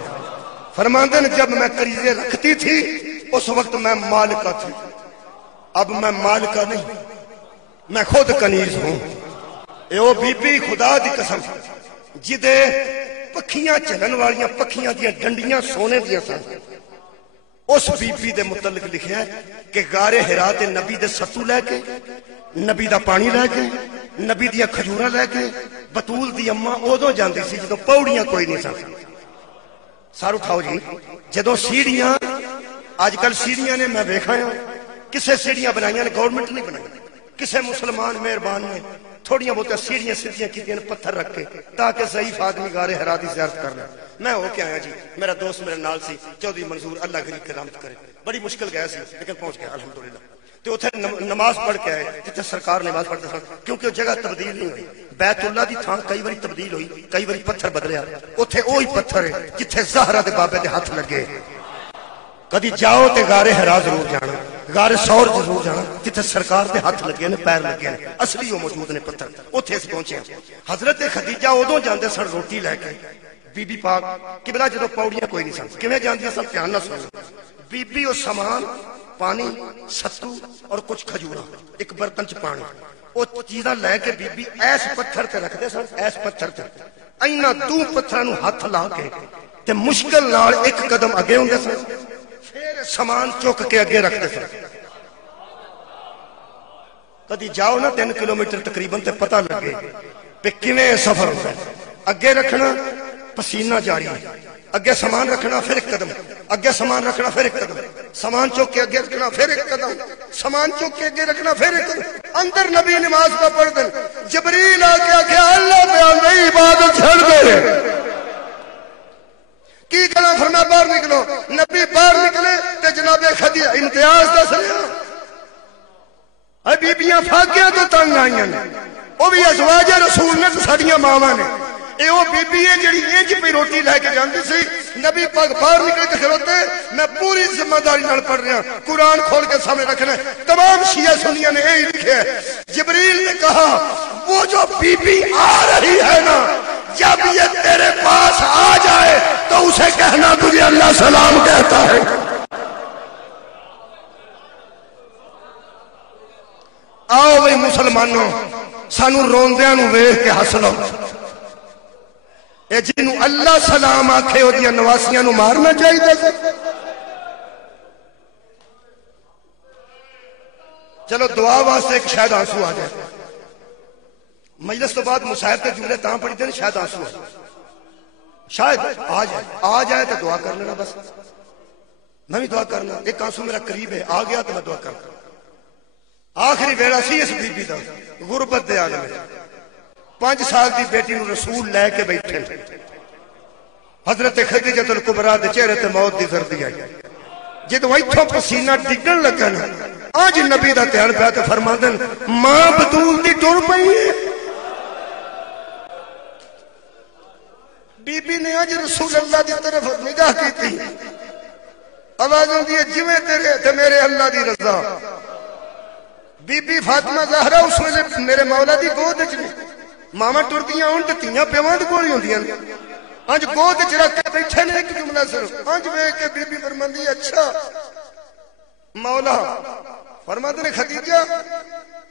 فرماندے نے جب میں کنیزیں رکھتی تھی اس وقت میں مالکہ تھی، اب میں مالکہ نہیں، میں خود کنیز ہوں. اے او بی بی خدا دی قسم جدے پکھیاں چلن والیاں پکھیاں دیاں ڈنڈیاں سونے دیاں سن، اس بی بی دے متعلق لکھیا ہے کہ غار حرا تے نبی دے ستو لے کے، نبی دا پانی لے کے، نبی دیا کھجوراں لے کے بطول دی اماں ادوں جاندی سی جدوں پوڑیاں کوئی نہیں سن. سار اٹھاؤ جی جدوں سیڑھیاں آج کل سیڑھیاں نے میں ویکھا ہاں کسے سیڑھیاں بنائیاں نے گورنمنٹ نہیں بنائی، کسے مسلمان مہربان نے تھوڑیاں بہت سیڑھیاں سیدھیاں کیتیاں نے پتھر رکھ کے تاکہ ضعیف آدمی غار حرا دی زیارت کر لے. میں ہو کے آیا جی، میرا دوست میرے نال سی چودھری منظور اللہ غریب کرامت کرے، بڑی مشکل گیا سی لیکن پہنچ گیا الحمدللہ. تو اتنے نماز پڑھ کے آئے جتنے سرکار نماز پڑھتے سن کیونکہ وہ جگہ تبدیل نہیں ہوئی. بیت اللہ دی تھان کئی باری تبدیل ہوئی، کئی باری پتھر بدلیا، اتنے وہی پتھر ہے جتھے زہرا دے بابے دے ہاتھ لگے. کدی جاؤ تے غار حرا ضرور جانا، غار ثور ضرور جانا جتھے سرکار دے ہاتھ لگے نے پیر لگے نے اصلی وہ موجود نے پتھر، اتنے اس پہنچے. حضرت خدیجہ ادوں جاندے سن روٹی لے کے، بی بی پاک قبلہ جدوں پوڑیاں کوئی نہیں سن کیویں جاندیاں سن دھیان نال سنو. بی بی او سامان پانی ستو اور کچھ کھجوراں ایک برتن چ پانی وہ چیزاں لے کے بی بی ایس پتھر تے رکھدے سن، ایس پتھر تے اینا دو پتھراں نوں ہاتھ لا کے تے مشکل نال ایک قدم اگے ہوندے سن، پھر سامان چک کے اگے رکھدے سن. کدی جاؤ نا 3 کلومیٹر تقریباً تے پتہ لگے کہ کیویں سفر ہوندا ہے. اگے رکھنا پسینہ جاری ہے، اگے سامان رکھنا پھر ایک قدم، اگے سامان رکھنا پھر ایک قدم، سامان چوک کے اگے رکھنا پھر ایک قدم، سامان چوک کے اگے رکھنا پھر ایک قدم. اندر نبی نماز کا پڑھ دیں جبریل آ کے آخیا اللہ پہ نہیں عبادت چھڑ دے کی کرنا. فرمایا باہر نکلو. نبی باہر نکلے تے جناب خدیجہ امتیاز دس رہا اے بیبیاں فاقیاں تو تنگ آئیاں نے وہ بھی ازواج رسول نے تو ساڈیاں ماواں نے. اے وہ بی بی ہے جڑی انج پہ روٹی لے کے جاندی سی. نبی پاک باہر نکل کے کھلوتے میں پوری ذمہ داری نال پڑھ رہا قرآن کھول کے سامنے رکھنا ہے. تمام شیعہ سنیاں نے یہی لکھے ہے. جبریل نے کہا وہ جو بی بی آ رہی ہے نا جب یہ تیرے پاس آ جائے تو اسے کہنا تجھے اللہ سلام کہتا ہے. آؤ بھائی مسلمانوں سانو روندیاں نو ویکھ کے ہس لو. اے جنوں اللہ سلام آکھے او دیاں نواسیاں نو مارنا چاہیے. چلو دعا واسطے ایک شاید آنسو آ جائے. مجلس تو بعد مصاحب کے جملے تاں پڑھتے ہیں شاید آنسو آ جائے، شاید آ جائے تو دعا کر لینا. بس میں بھی دعا کرنا. ایک آنسو میرا قریب ہے آ گیا تو میں دعا کرتا. آخری ویڑا سی اس بی بی دا غربت دے عالم میں 5 سال دی بیٹی نو رسول لے کے بیٹھے. حضرت خدیجہ الکبریٰ دے چہرے تے موت دی زردی آئی. جدو اتھوں پسینہ ڈگن لگا نا آج نبی دا دھیان پیا تے فرماندن ماں بطول دی ٹر پئی ہے. بی بی نے آج رسول اللہ دی طرف نگاہ کی تھی آواز ہوندی ہے جویں تیرے تے میرے اللہ دی رضا. بی بی فاطمہ زہرا اس ویلے میرے مولا دی گود وچ نے ماما ٹردیاں ہون تے تیاں پیواں دے کول ہوندیاں انج گود وچ رکھ کے بیٹھے نے ایک جملہ صرف انج ویکھ کے بی بی فرماندی اچھا مولا فرماتے نے خدیجہ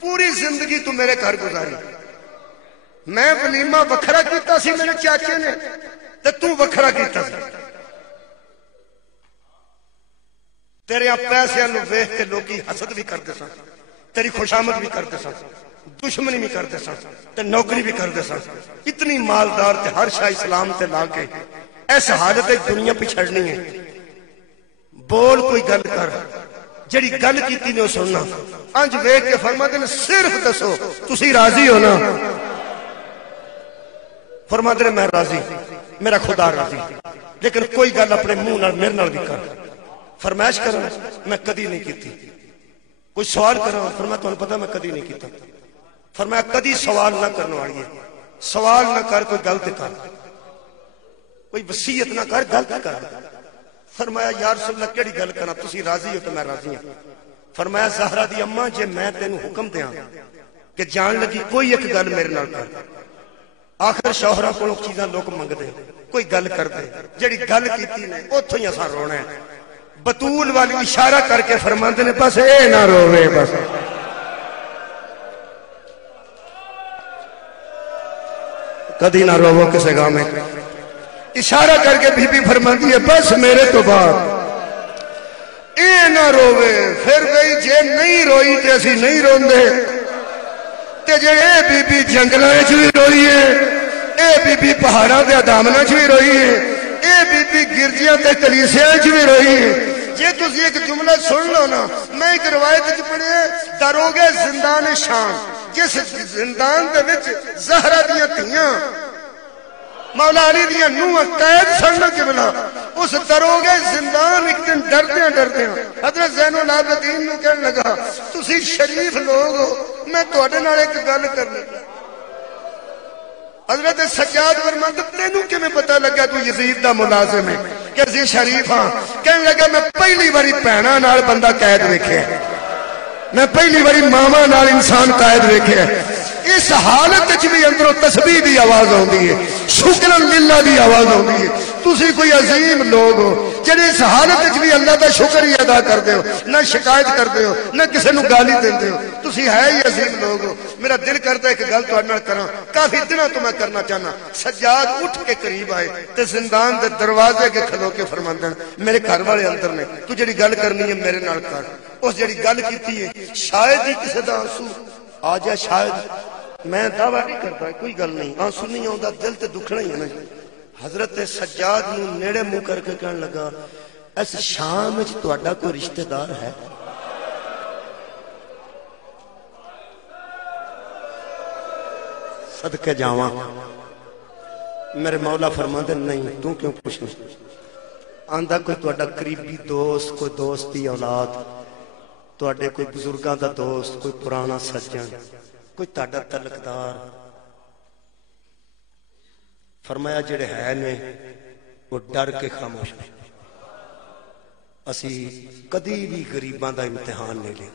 پوری زندگی تو میرے گھر گزاری میں ولیمہ وکھرا کیتا سی میرے چاچے نے تے تو وکھرا کیتا سی تیرے پیسے نو ویکھ کے لوکی حسد بھی کردے سن تیری خوشامد بھی کردے سن دشمنی بھی کردے سن تے نوکری بھی کردے سن اتنی مالدار تے ہر شاہ اسلام تے لا کے ایس حالت دنیا پچھڑنی ہے بول کوئی گل کر جڑی گل کیتی نے سننا انج ویکھ کے فرماتے نے صرف دسو تسی راضی ہو نا فرماتے نے میں راضی میرا خدا راضی لیکن کوئی گل اپنے منہ نال میرے نال بھی کر فرمائش کروں میں کدی نہیں کیتی کوئی سوال کروں فرمایا تمہیں پتہ میں کدی نہیں کیتا فرمایا کدی سوال نہ کرنے والی ہے سوال نہ کر کوئی غلط کر کوئی وصیت نہ کر غلط کر فرمایا یا رسول اللہ کیڑی گل کرنا تسی راضی ہو تو میں راضی ہوں فرمایا زہرا دی اماں جے میں تینوں حکم دیاں کہ جان لگی کوئی ایک گل میرے نال کر آخر شوہراں کولوں چیزاں لوگ منگدے کوئی گل کر دے جڑی گل کیتی نے اوتھوں ہی اساں رونا ہے بطول والی اشارہ کر کے فرماندے نے بس اے نہ روے بس کدی نہ روو کسے گاہ میں اشارہ کر کے بی بی فرماندی ہے بس میرے تو بعد اے نہ روے پھر گئی جے نہیں روئی تے اسی نہیں روندے تے جے اے بی بی جنگلاں وچ وی روئی ہے اے بی بی پہاڑاں تے دامناں وچ وی روئی ہے اے بی بی گرجیاں تے کلیسیاں وچ وی روئی ہے جے تسی ایک جملہ سن لو نا میں ایک روایت وچ پڑھیا داروغے زندان شام جس زندان دے وچ زہرا دیاں تھیاں مولا علی دیاں نوح قید سن کے بلا اس داروغے زندان ایک دن ڈردیاں حضرت زین العابدین نو کہنے لگا تسی شریف لوگ ہو میں تواڈے نال ایک گل کرنی حضرت سجاد فرماتے تینوں کہ میں پتہ لگا تو یزید دا ملازم ہے کہ زی شریف ہاں کہنے لگا میں پہلی باری بھیناں نال بندہ قید ویکھیا میں پہلی باری ماما نال انسان قید ویکھیا اس حالت وچ بھی اندروں تسبیح دی آواز آندی ہے شکر للہ دی آواز آندی ہے تسی کوئی عظیم لوگ ہو جڑے اس حالت وچ بھی اللہ دا شکر ہی ادا کردے ہو نہ شکایت کردے ہو نہ کسے نو گالی دیندے ہو تسی ہے ہی عظیم لوگ ہو میرا دل کرتا ہے کہ گل تہاڈے نال کراں کافی دنوں تو میں کرنا چاہنا سجاد اٹھ کے قریب آئے تے زندان دے دروازے کے کھلو کے فرماندن میرے گھر والے اندر نے تو جڑی گل کرنی ہے میرے نال کر اس جڑی گل کیتی ہے شاید ہی کسے دا آنسو آ جائے شاید میں دعویٰ نہیں کرتا کوئی گل نہیں آنسو نہیں آندا دل تے دکھنا ہی ہے نا حضرت سجاد نو نیڑے منہ کر کے کہنے لگا اس شام وچ تہاڈا کوئی رشتہ دار ہے صدقے جاواں میرے مولا فرماندے نہیں تو کیوں پوچھنا آندا کوئی تہاڈا قریبی دوست کوئی دوست دی اولاد تہاڈے کوئی بزرگاں دا دوست کوئی پرانا سجن کوئی تہاڈا تعلقدار فرمایا جڑے ہے نے وہ ڈر کے خاموش نے اسی کدی بھی غریباں دا امتحان نہیں لے